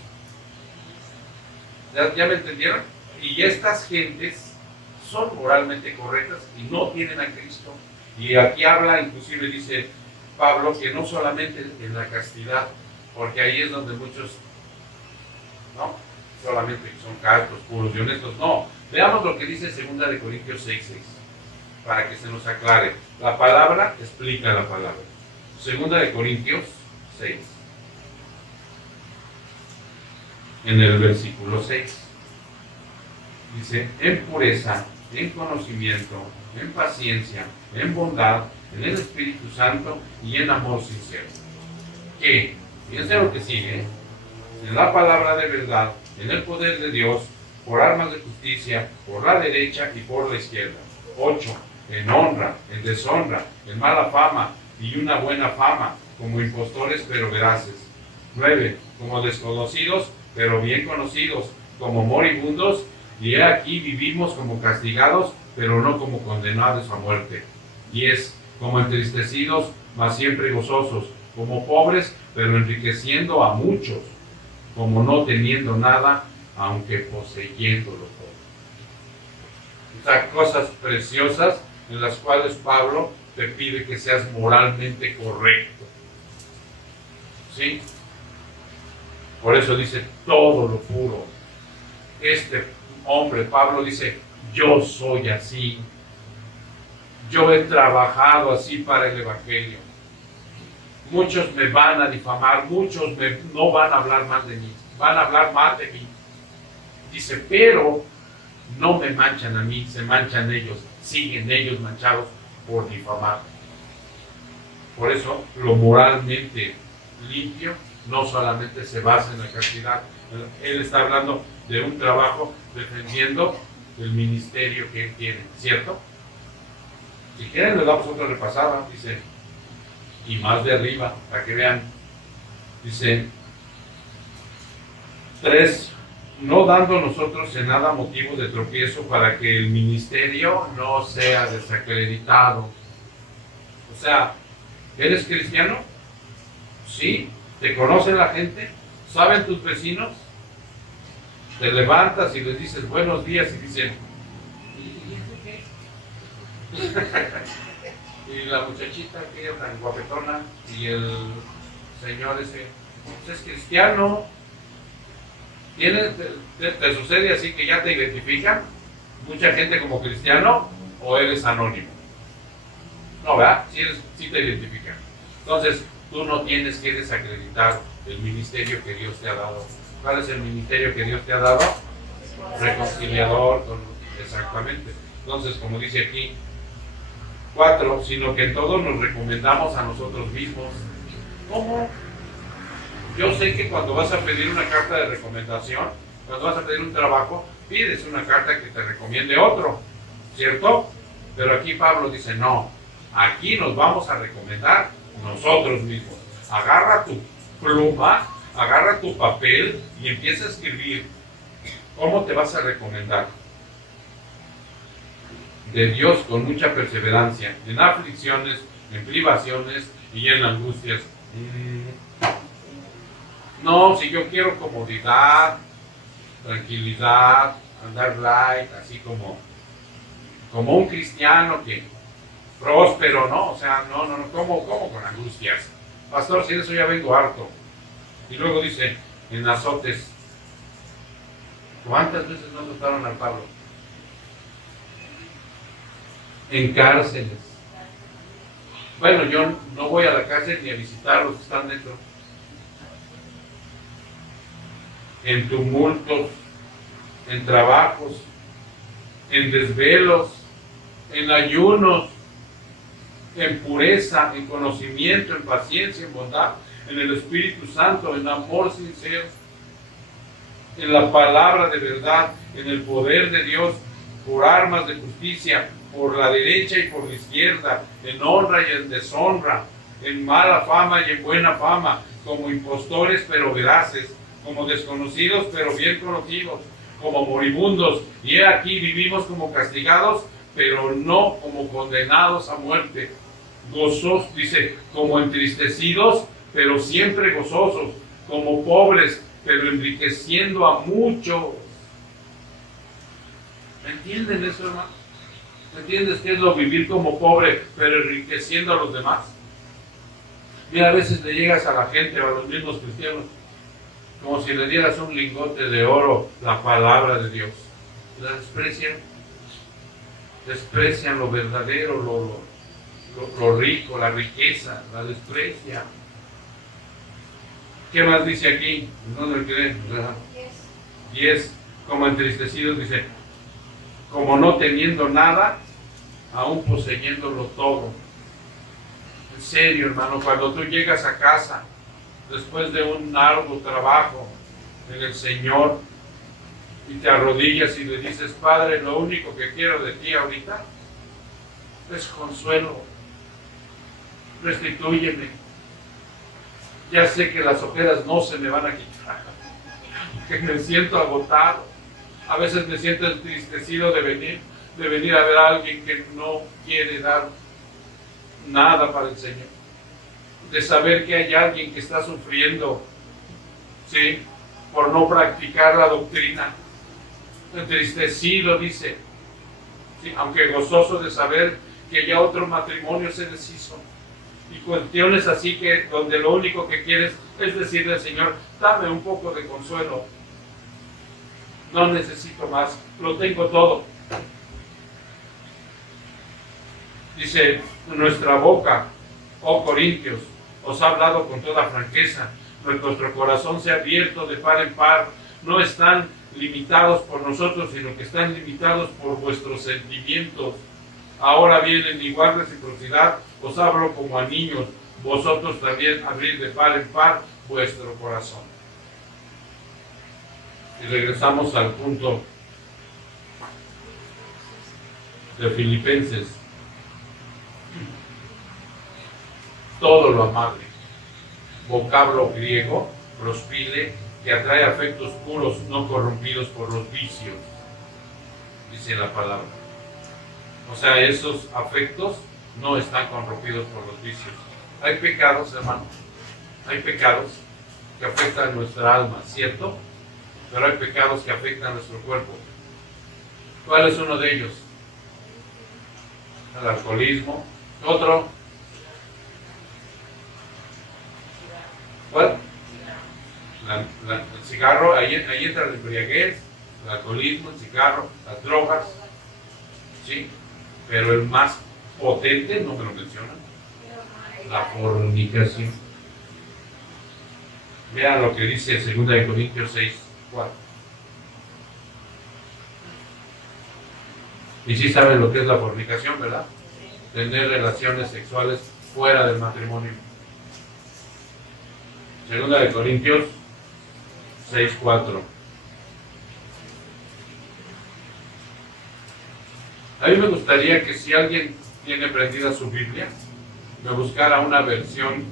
¿Ya me entendieron? Y estas gentes son moralmente correctas y no tienen a Cristo. Y aquí habla, inclusive dice Pablo, que no solamente en la castidad, porque ahí es donde muchos, no, solamente son castos, puros y honestos, no. Veamos lo que dice 2 de Corintios 6:6, para que se nos aclare. La palabra explica la palabra. 2 de Corintios 6. En el versículo 6 dice, en pureza, en conocimiento, en paciencia, en bondad, en el Espíritu Santo y en amor sincero. Que, fíjense lo que sigue, en la palabra de verdad, en el poder de Dios, por armas de justicia, por la derecha y por la izquierda. 8. En honra, en deshonra, en mala fama y una buena fama, como impostores pero veraces. 9. Como desconocidos pero bien conocidos, como moribundos, y he aquí vivimos como castigados, pero no como condenados a muerte. 10. Como entristecidos, mas siempre gozosos, como pobres, pero enriqueciendo a muchos, como no teniendo nada, aunque poseyéndolo todo. O sea, cosas preciosas en las cuales Pablo te pide que seas moralmente correcto. ¿Sí? Por eso dice todo lo puro. Este hombre, Pablo, dice, yo soy así. Yo he trabajado así para el Evangelio. Muchos me van a difamar, muchos no van a hablar mal de mí, van a hablar mal de mí. Dice, pero no me manchan a mí, se manchan ellos, siguen ellos manchados por difamar. Por eso, lo moralmente limpio no solamente se basa en la castidad. Él está hablando de un trabajo defendiendo el ministerio que él tiene, ¿cierto? Si quieren, le damos otra repasada, dice, y más de arriba, para que vean. Dice, 3, no dando nosotros en nada motivo de tropiezo para que el ministerio no sea desacreditado. O sea, ¿eres cristiano? Sí. ¿Te conocen la gente? ¿Saben tus vecinos? Te levantas y les dices buenos días y dicen, ¿y ese qué? Y la muchachita que es tan guapetona y el señor ese, pues es cristiano. ¿Te sucede así que ya te identifican mucha gente como cristiano o eres anónimo? No, ¿verdad? Sí te identifican. Entonces, tú no tienes que desacreditar el ministerio que Dios te ha dado. ¿Cuál es el ministerio que Dios te ha dado? Reconciliador, exactamente. Entonces, como dice aquí, 4, sino que todos nos recomendamos a nosotros mismos. ¿Cómo? Yo sé que cuando vas a pedir una carta de recomendación, cuando vas a pedir un trabajo, pides una carta que te recomiende otro, ¿cierto? Pero aquí Pablo dice, no, aquí nos vamos a recomendar nosotros mismos. Agarra tu pluma, agarra tu papel y empieza a escribir. ¿Cómo te vas a recomendar? De Dios con mucha perseverancia, en aflicciones, en privaciones y en angustias. No, si yo quiero comodidad, tranquilidad, andar light, así como un cristiano que próspero, ¿no? O sea, no, ¿cómo con angustias? Pastor, si de eso ya vengo harto. Y luego dice, en azotes. ¿Cuántas veces no azotaron al Pablo? En cárceles. Bueno, yo no voy a la cárcel ni a visitar a los que están dentro. En tumultos, en trabajos, en desvelos, en ayunos, en pureza, en conocimiento, en paciencia, en bondad, en el Espíritu Santo, en amor sincero, en la palabra de verdad, en el poder de Dios, por armas de justicia, por la derecha y por la izquierda, en honra y en deshonra, en mala fama y en buena fama, como impostores pero veraces, como desconocidos pero bien conocidos, como moribundos, y he aquí vivimos como castigados, pero no como condenados a muerte. Gozosos, dice, como entristecidos, pero siempre gozosos, como pobres, pero enriqueciendo a muchos. ¿Entienden eso, hermano? ¿Entiendes qué es lo vivir como pobre, pero enriqueciendo a los demás? Mira, a veces le llegas a la gente o a los mismos cristianos como si le dieras un lingote de oro, la palabra de Dios. La desprecian lo verdadero, lo rico, la riqueza, la desprecian. ¿Qué más dice aquí? ¿Dónde lo creen? 10. Como entristecidos, dice, como no teniendo nada, aún poseyéndolo todo. En serio, hermano, cuando tú llegas a casa, después de un arduo trabajo en el Señor, y te arrodillas y le dices, Padre, lo único que quiero de ti ahorita es consuelo. Restitúyeme. Ya sé que las ojeras no se me van a quitar, que me siento agotado. A veces me siento entristecido de venir a ver a alguien que no quiere dar nada para el Señor, de saber que hay alguien que está sufriendo, ¿sí?, por no practicar la doctrina. Entristecido, dice, ¿sí?, aunque gozoso de saber que ya otro matrimonio se deshizo. Y cuestiones así que donde lo único que quieres es decirle al Señor, dame un poco de consuelo. No necesito más, lo tengo todo. Dice, nuestra boca, oh Corintios, os ha hablado con toda franqueza. Nuestro corazón se ha abierto de par en par. No están limitados por nosotros, sino que están limitados por vuestros sentimientos. Ahora bien, en igual reciprocidad, os hablo como a niños. Vosotros también abrid de par en par vuestro corazón. Y regresamos al punto de Filipenses. Todo lo amable. Vocablo griego, prospile, que atrae afectos puros, no corrompidos por los vicios, dice la palabra. O sea, esos afectos no están corrompidos por los vicios. Hay pecados, hermano, hay pecados que afectan nuestra alma, ¿cierto? Pero hay pecados que afectan nuestro cuerpo. ¿Cuál es uno de ellos? El alcoholismo. Otro. ¿Cuál? El cigarro, ahí entra la embriaguez, el alcoholismo, el cigarro, las drogas, ¿sí? Pero el más potente, no me lo mencionan, la fornicación. Vean lo que dice 2 Corintios 6:4. Y sí saben lo que es la fornicación, ¿verdad? Tener relaciones sexuales fuera del matrimonio. Segunda de Corintios 6:4. A mí me gustaría que si alguien tiene prendida su Biblia, me buscara una versión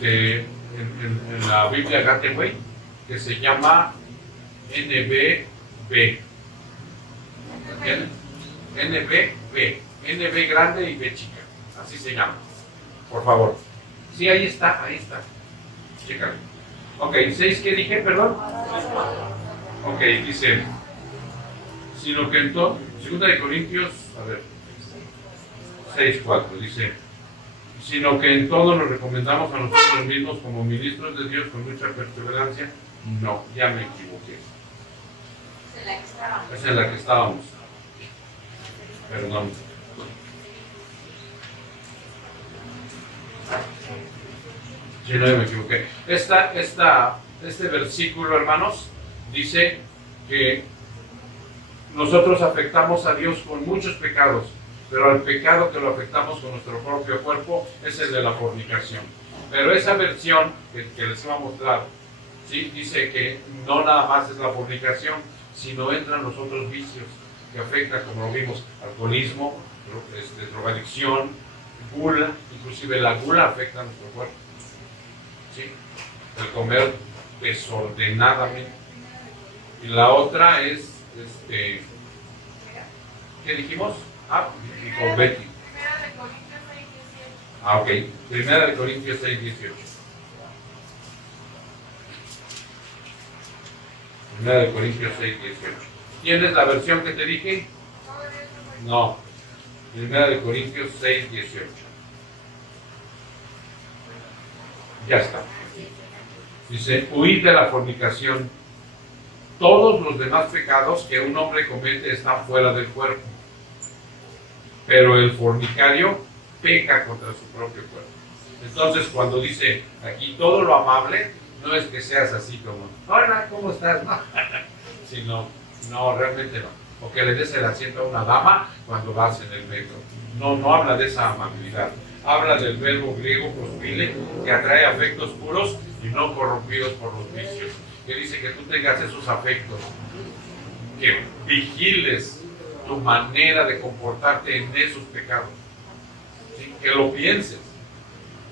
en la Biblia Gateway que se llama NBB. NBB. NB grande y B chica. Así se llama. Por favor. Sí, ahí está. Chécalo. Ok, 6, ¿qué dije? Perdón. Ok, dice, sino que en todo, 2 de Corintios, 6:4, dice, sino que en todo nos recomendamos a nosotros mismos como ministros de Dios con mucha perseverancia. No, ya me equivoqué. Es en la que estábamos. Perdón. Si no, me equivoqué. Este versículo, hermanos, dice que nosotros afectamos a Dios con muchos pecados, pero el pecado que lo afectamos con nuestro propio cuerpo es el de la fornicación. Pero esa versión que les iba a mostrar, ¿sí? Dice que no nada más es la fornicación, sino entran los otros vicios que afectan, como lo vimos, alcoholismo, drogadicción, gula, inclusive la gula afecta a nuestro cuerpo. ¿Sí? El comer desordenadamente. Y la otra es, ¿qué dijimos? Y con Betty. Ok, 1 de Corintios 6:18. 1 de Corintios 6:18. ¿Tienes la versión que te dije? No. 1 de Corintios 6:18. Ya está. Dice, huid de la fornicación. Todos los demás pecados que un hombre comete están fuera del cuerpo. Pero el fornicario peca contra su propio cuerpo. Entonces, cuando dice aquí todo lo amable, no es que seas así como, hola, ¿cómo estás? No, sino, no, realmente no. O que le des el asiento a una dama cuando vas en el metro. No habla de esa amabilidad. Habla del verbo griego prospile, que atrae afectos puros y no corrompidos por los vicios. Que dice que tú tengas esos afectos, que vigiles tu manera de comportarte en esos pecados. ¿Sí? Que lo pienses,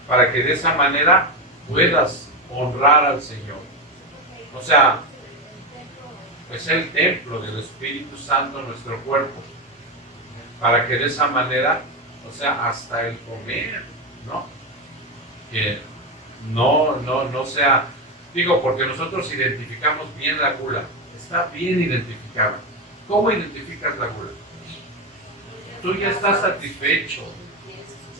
para que de esa manera puedas honrar al Señor. O sea, es el templo del Espíritu Santo en nuestro cuerpo, para que de esa manera, o sea, hasta el comer, ¿no? Que no sea, digo, porque nosotros identificamos bien la gula, está bien identificada. ¿Cómo identificas la gula? Tú ya estás satisfecho,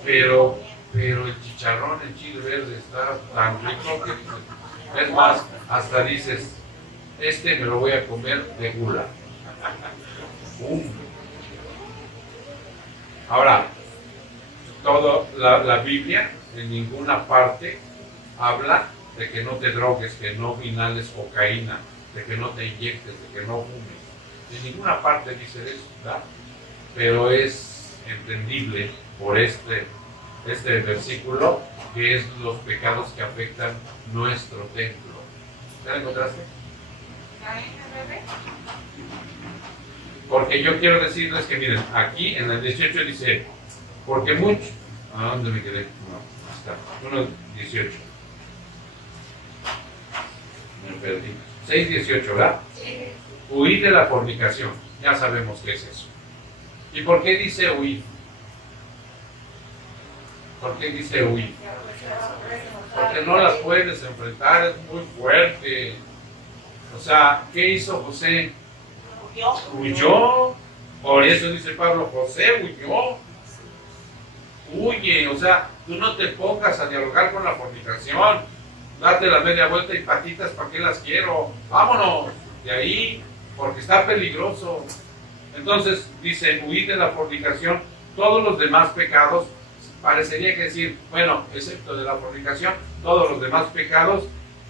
pero el chicharrón, el chile verde está tan rico que dices, es más, hasta dices, me lo voy a comer de gula. Ahora, la Biblia en ninguna parte habla de que no te drogues, que no inhales cocaína, de que no te inyectes, de que no fumes. En ninguna parte dice eso, ¿verdad? Pero es entendible por este versículo, que es los pecados que afectan nuestro templo. ¿Ya la encontraste? Porque yo quiero decirles que, miren, aquí en el 18 dice, porque muchos, ¿a dónde me quedé? No, está, 1:18. Me perdí. 6:18, ¿verdad? Sí. Huid de la fornicación. Ya sabemos qué es eso. ¿Y por qué dice huir? ¿Por qué dice huir? Porque no las puedes enfrentar, es muy fuerte. O sea, ¿qué hizo José? Huyó. Por eso dice Pablo, José huyó. Huye, o sea, tú no te pongas a dialogar con la fornicación. Date la media vuelta y patitas, ¿para qué las quiero? Vámonos de ahí, porque está peligroso. Entonces dice, huid de la fornicación. Todos los demás pecados, parecería que decir, bueno, excepto de la fornicación, todos los demás pecados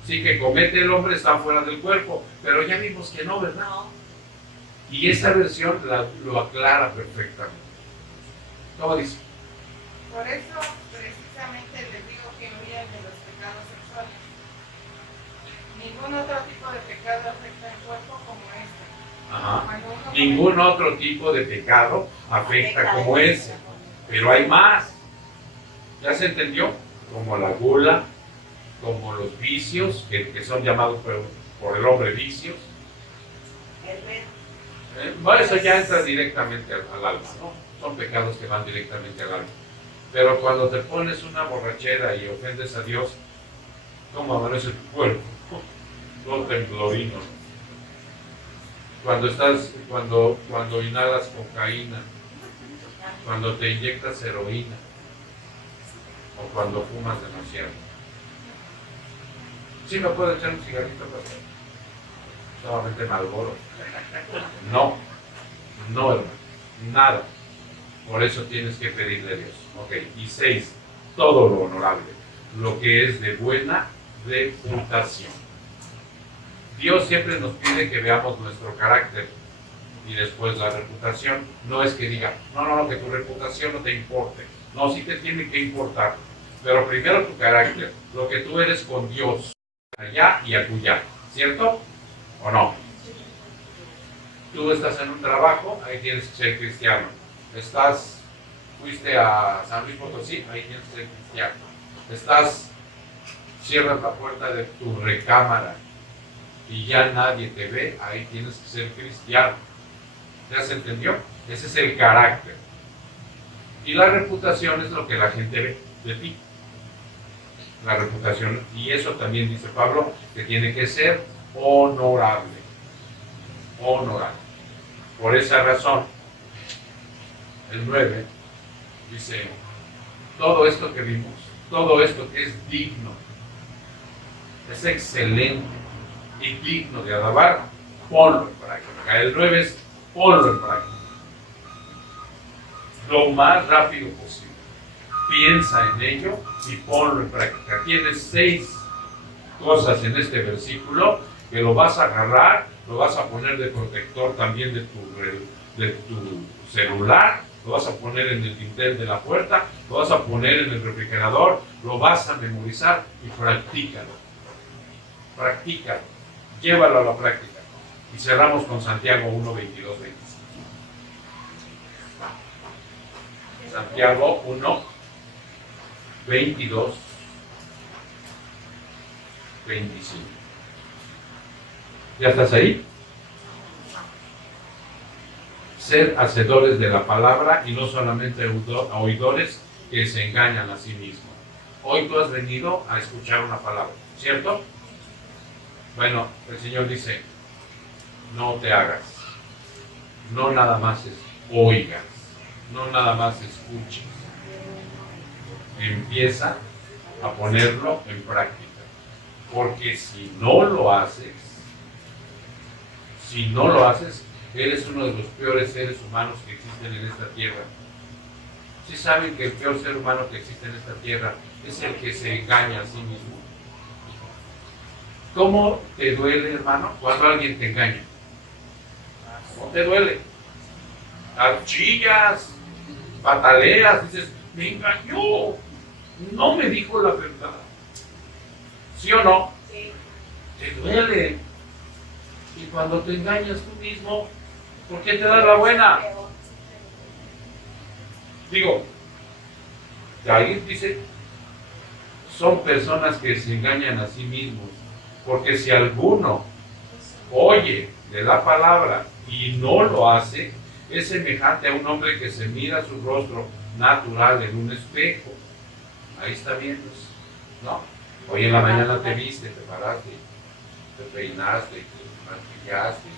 sí que comete el hombre están fuera del cuerpo, pero ya vimos que no, ¿verdad? Y esa versión lo aclara perfectamente. ¿Cómo dice? Por eso, precisamente, les digo que huyan de los pecados sexuales. Ningún otro tipo de pecado afecta el cuerpo como este. Ajá. Cuando uno Ningún otro tipo de pecado afecta como ese. Pero hay más. ¿Ya se entendió? Como la gula, como los vicios, que son llamados por el hombre vicios. Bueno, eso ya entra directamente al alma, ¿no? Son pecados que van directamente al alma. Pero cuando te pones una borrachera y ofendes a Dios, ¿cómo amanece tu cuerpo? Todo temblorino. Cuando inhalas cocaína, cuando te inyectas heroína, o cuando fumas demasiado. ¿Sí me puedo echar un cigarrito, pastor? Solamente Marlboro. No, hermano, nada. Por eso tienes que pedirle a Dios. Ok, y 6, todo lo honorable, lo que es de buena reputación. Dios siempre nos pide que veamos nuestro carácter y después la reputación. No es que diga, no, que tu reputación no te importe. No, sí te tiene que importar. Pero primero tu carácter, lo que tú eres con Dios, allá y acullá, ¿cierto? ¿O no? Tú estás en un trabajo, ahí tienes que ser cristiano. Fuiste a San Luis Potosí, ahí tienes que ser cristiano. Cierras la puerta de tu recámara y ya nadie te ve, ahí tienes que ser cristiano. ¿Ya se entendió? Ese es el carácter. Y la reputación es lo que la gente ve de ti. La reputación, y eso también dice Pablo, que tiene que ser honorable. Honorable. Por esa razón, el 9 dice, todo esto que vimos, todo esto que es digno, es excelente y digno de alabar, ponlo en práctica. El 9 es ponlo en práctica. Lo más rápido posible. Piensa en ello y ponlo en práctica. Tienes 6 cosas en este versículo que lo vas a agarrar, lo vas a poner de protector también de tu celular, lo vas a poner en el dintel de la puerta, lo vas a poner en el refrigerador, lo vas a memorizar y practícalo. Practícalo. Llévalo a la práctica. Y cerramos con Santiago 1, 22, 25. Santiago 1, 22, 25. ¿Ya estás ahí? Ser hacedores de la palabra y no solamente oidores que se engañan a sí mismos. Hoy tú has venido a escuchar una palabra, ¿cierto? Bueno, el Señor dice, no te hagas, no nada más oigas, no nada más escuches. Empieza a ponerlo en práctica, porque si no lo haces, eres uno de los peores seres humanos que existen en esta tierra. ¿Sí saben que el peor ser humano que existe en esta tierra es el que se engaña a sí mismo? ¿Cómo te duele, hermano, cuando alguien te engaña? ¿Cómo te duele? Chillas, pataleas, dices, me engañó, no me dijo la verdad. ¿Sí o no? Sí. Te duele. Y cuando te engañas tú mismo, ¿por qué te das la buena? Digo, alguien dice, son personas que se engañan a sí mismos, porque si alguno oye de la palabra y no lo hace, es semejante a un hombre que se mira su rostro natural en un espejo. Ahí está viendo, ¿no? Hoy en la mañana te viste, te paraste, te peinaste, te maquillaste,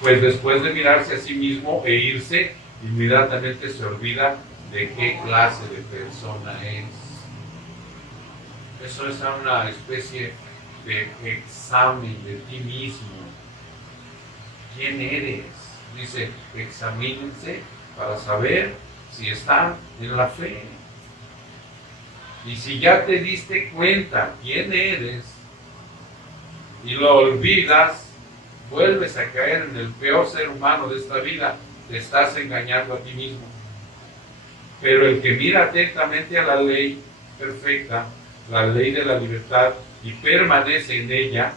pues después de mirarse a sí mismo e irse, inmediatamente se olvida de qué clase de persona es. Eso es una especie de examen de ti mismo. ¿Quién eres? Dice, examínense para saber si están en la fe. Y si ya te diste cuenta quién eres y lo olvidas, vuelves a caer en el peor ser humano de esta vida, te estás engañando a ti mismo. Pero el que mira atentamente a la ley perfecta, la ley de la libertad, y permanece en ella,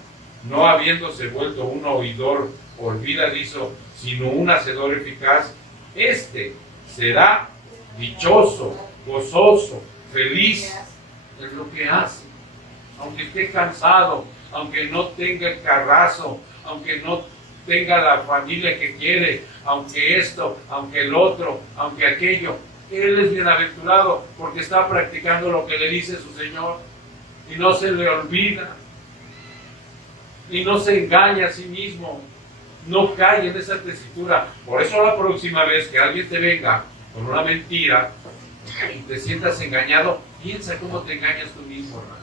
no habiéndose vuelto un oidor olvidadizo, sino un hacedor eficaz, este será dichoso, gozoso, feliz en lo que hace. Aunque esté cansado, aunque no tenga el carrazo, aunque no tenga la familia que quiere, aunque esto, aunque el otro, aunque aquello, él es bienaventurado porque está practicando lo que le dice su Señor y no se le olvida y no se engaña a sí mismo, no cae en esa tesitura. Por eso la próxima vez que alguien te venga con una mentira y te sientas engañado, piensa cómo te engañas tú mismo, hermano.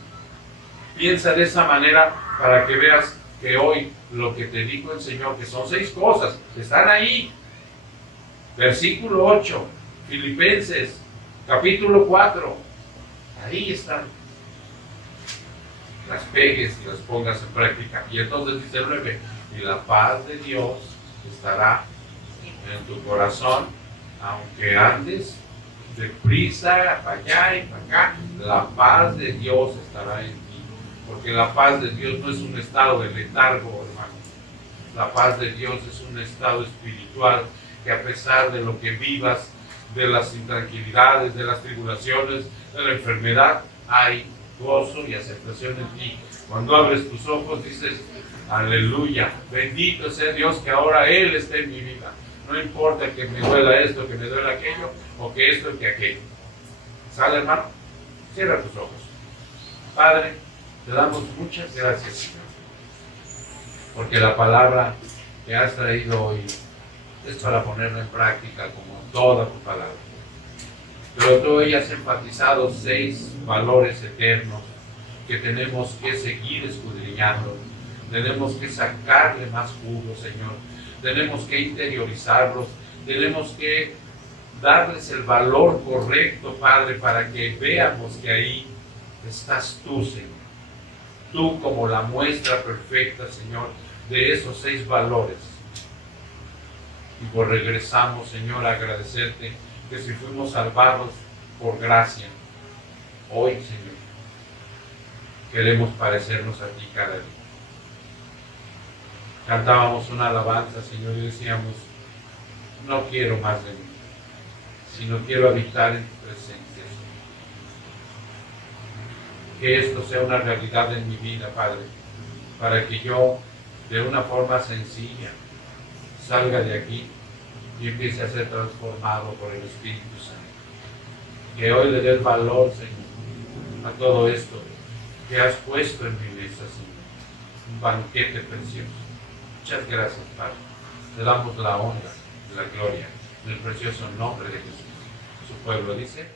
Piensa de esa manera para que veas que hoy lo que te dijo el Señor, que son 6 cosas, están ahí. Versículo 8, Filipenses, capítulo 4, ahí están. Las pegues y las pongas en práctica. Y entonces dice el 9, y la paz de Dios estará en tu corazón, aunque andes deprisa para allá y para acá, la paz de Dios estará en ti. Porque la paz de Dios no es un estado de letargo, hermano. La paz de Dios es un estado espiritual que a pesar de lo que vivas, de las intranquilidades, de las tribulaciones, de la enfermedad, hay gozo y aceptación en ti. Cuando abres tus ojos dices, aleluya, bendito sea Dios que ahora Él está en mi vida. No importa que me duela esto, que me duela aquello, o que esto, que aquello. ¿Sale, hermano? Cierra tus ojos. Padre, te damos muchas gracias, Señor, porque la palabra que has traído hoy es para ponerla en práctica como toda tu palabra. Pero tú hoy has enfatizado 6 valores eternos que tenemos que seguir escudriñando. Tenemos que sacarle más jugo, Señor. Tenemos que interiorizarlos. Tenemos que darles el valor correcto, Padre, para que veamos que ahí estás tú, Señor. Tú como la muestra perfecta, Señor, de esos 6 valores. Y pues regresamos, Señor, a agradecerte que si fuimos salvados por gracia, hoy, Señor, queremos parecernos a ti cada día. Cantábamos una alabanza, Señor, y decíamos, no quiero más de mí, sino quiero habitar en tu presencia, Señor. Que esto sea una realidad en mi vida, Padre, para que yo, de una forma sencilla, salga de aquí y empiece a ser transformado por el Espíritu Santo. Que hoy le des valor, Señor, a todo esto que has puesto en mi mesa, Señor. Un banquete precioso. Muchas gracias, Padre. Te damos la honra, la gloria, en el precioso nombre de Jesús. Su pueblo dice...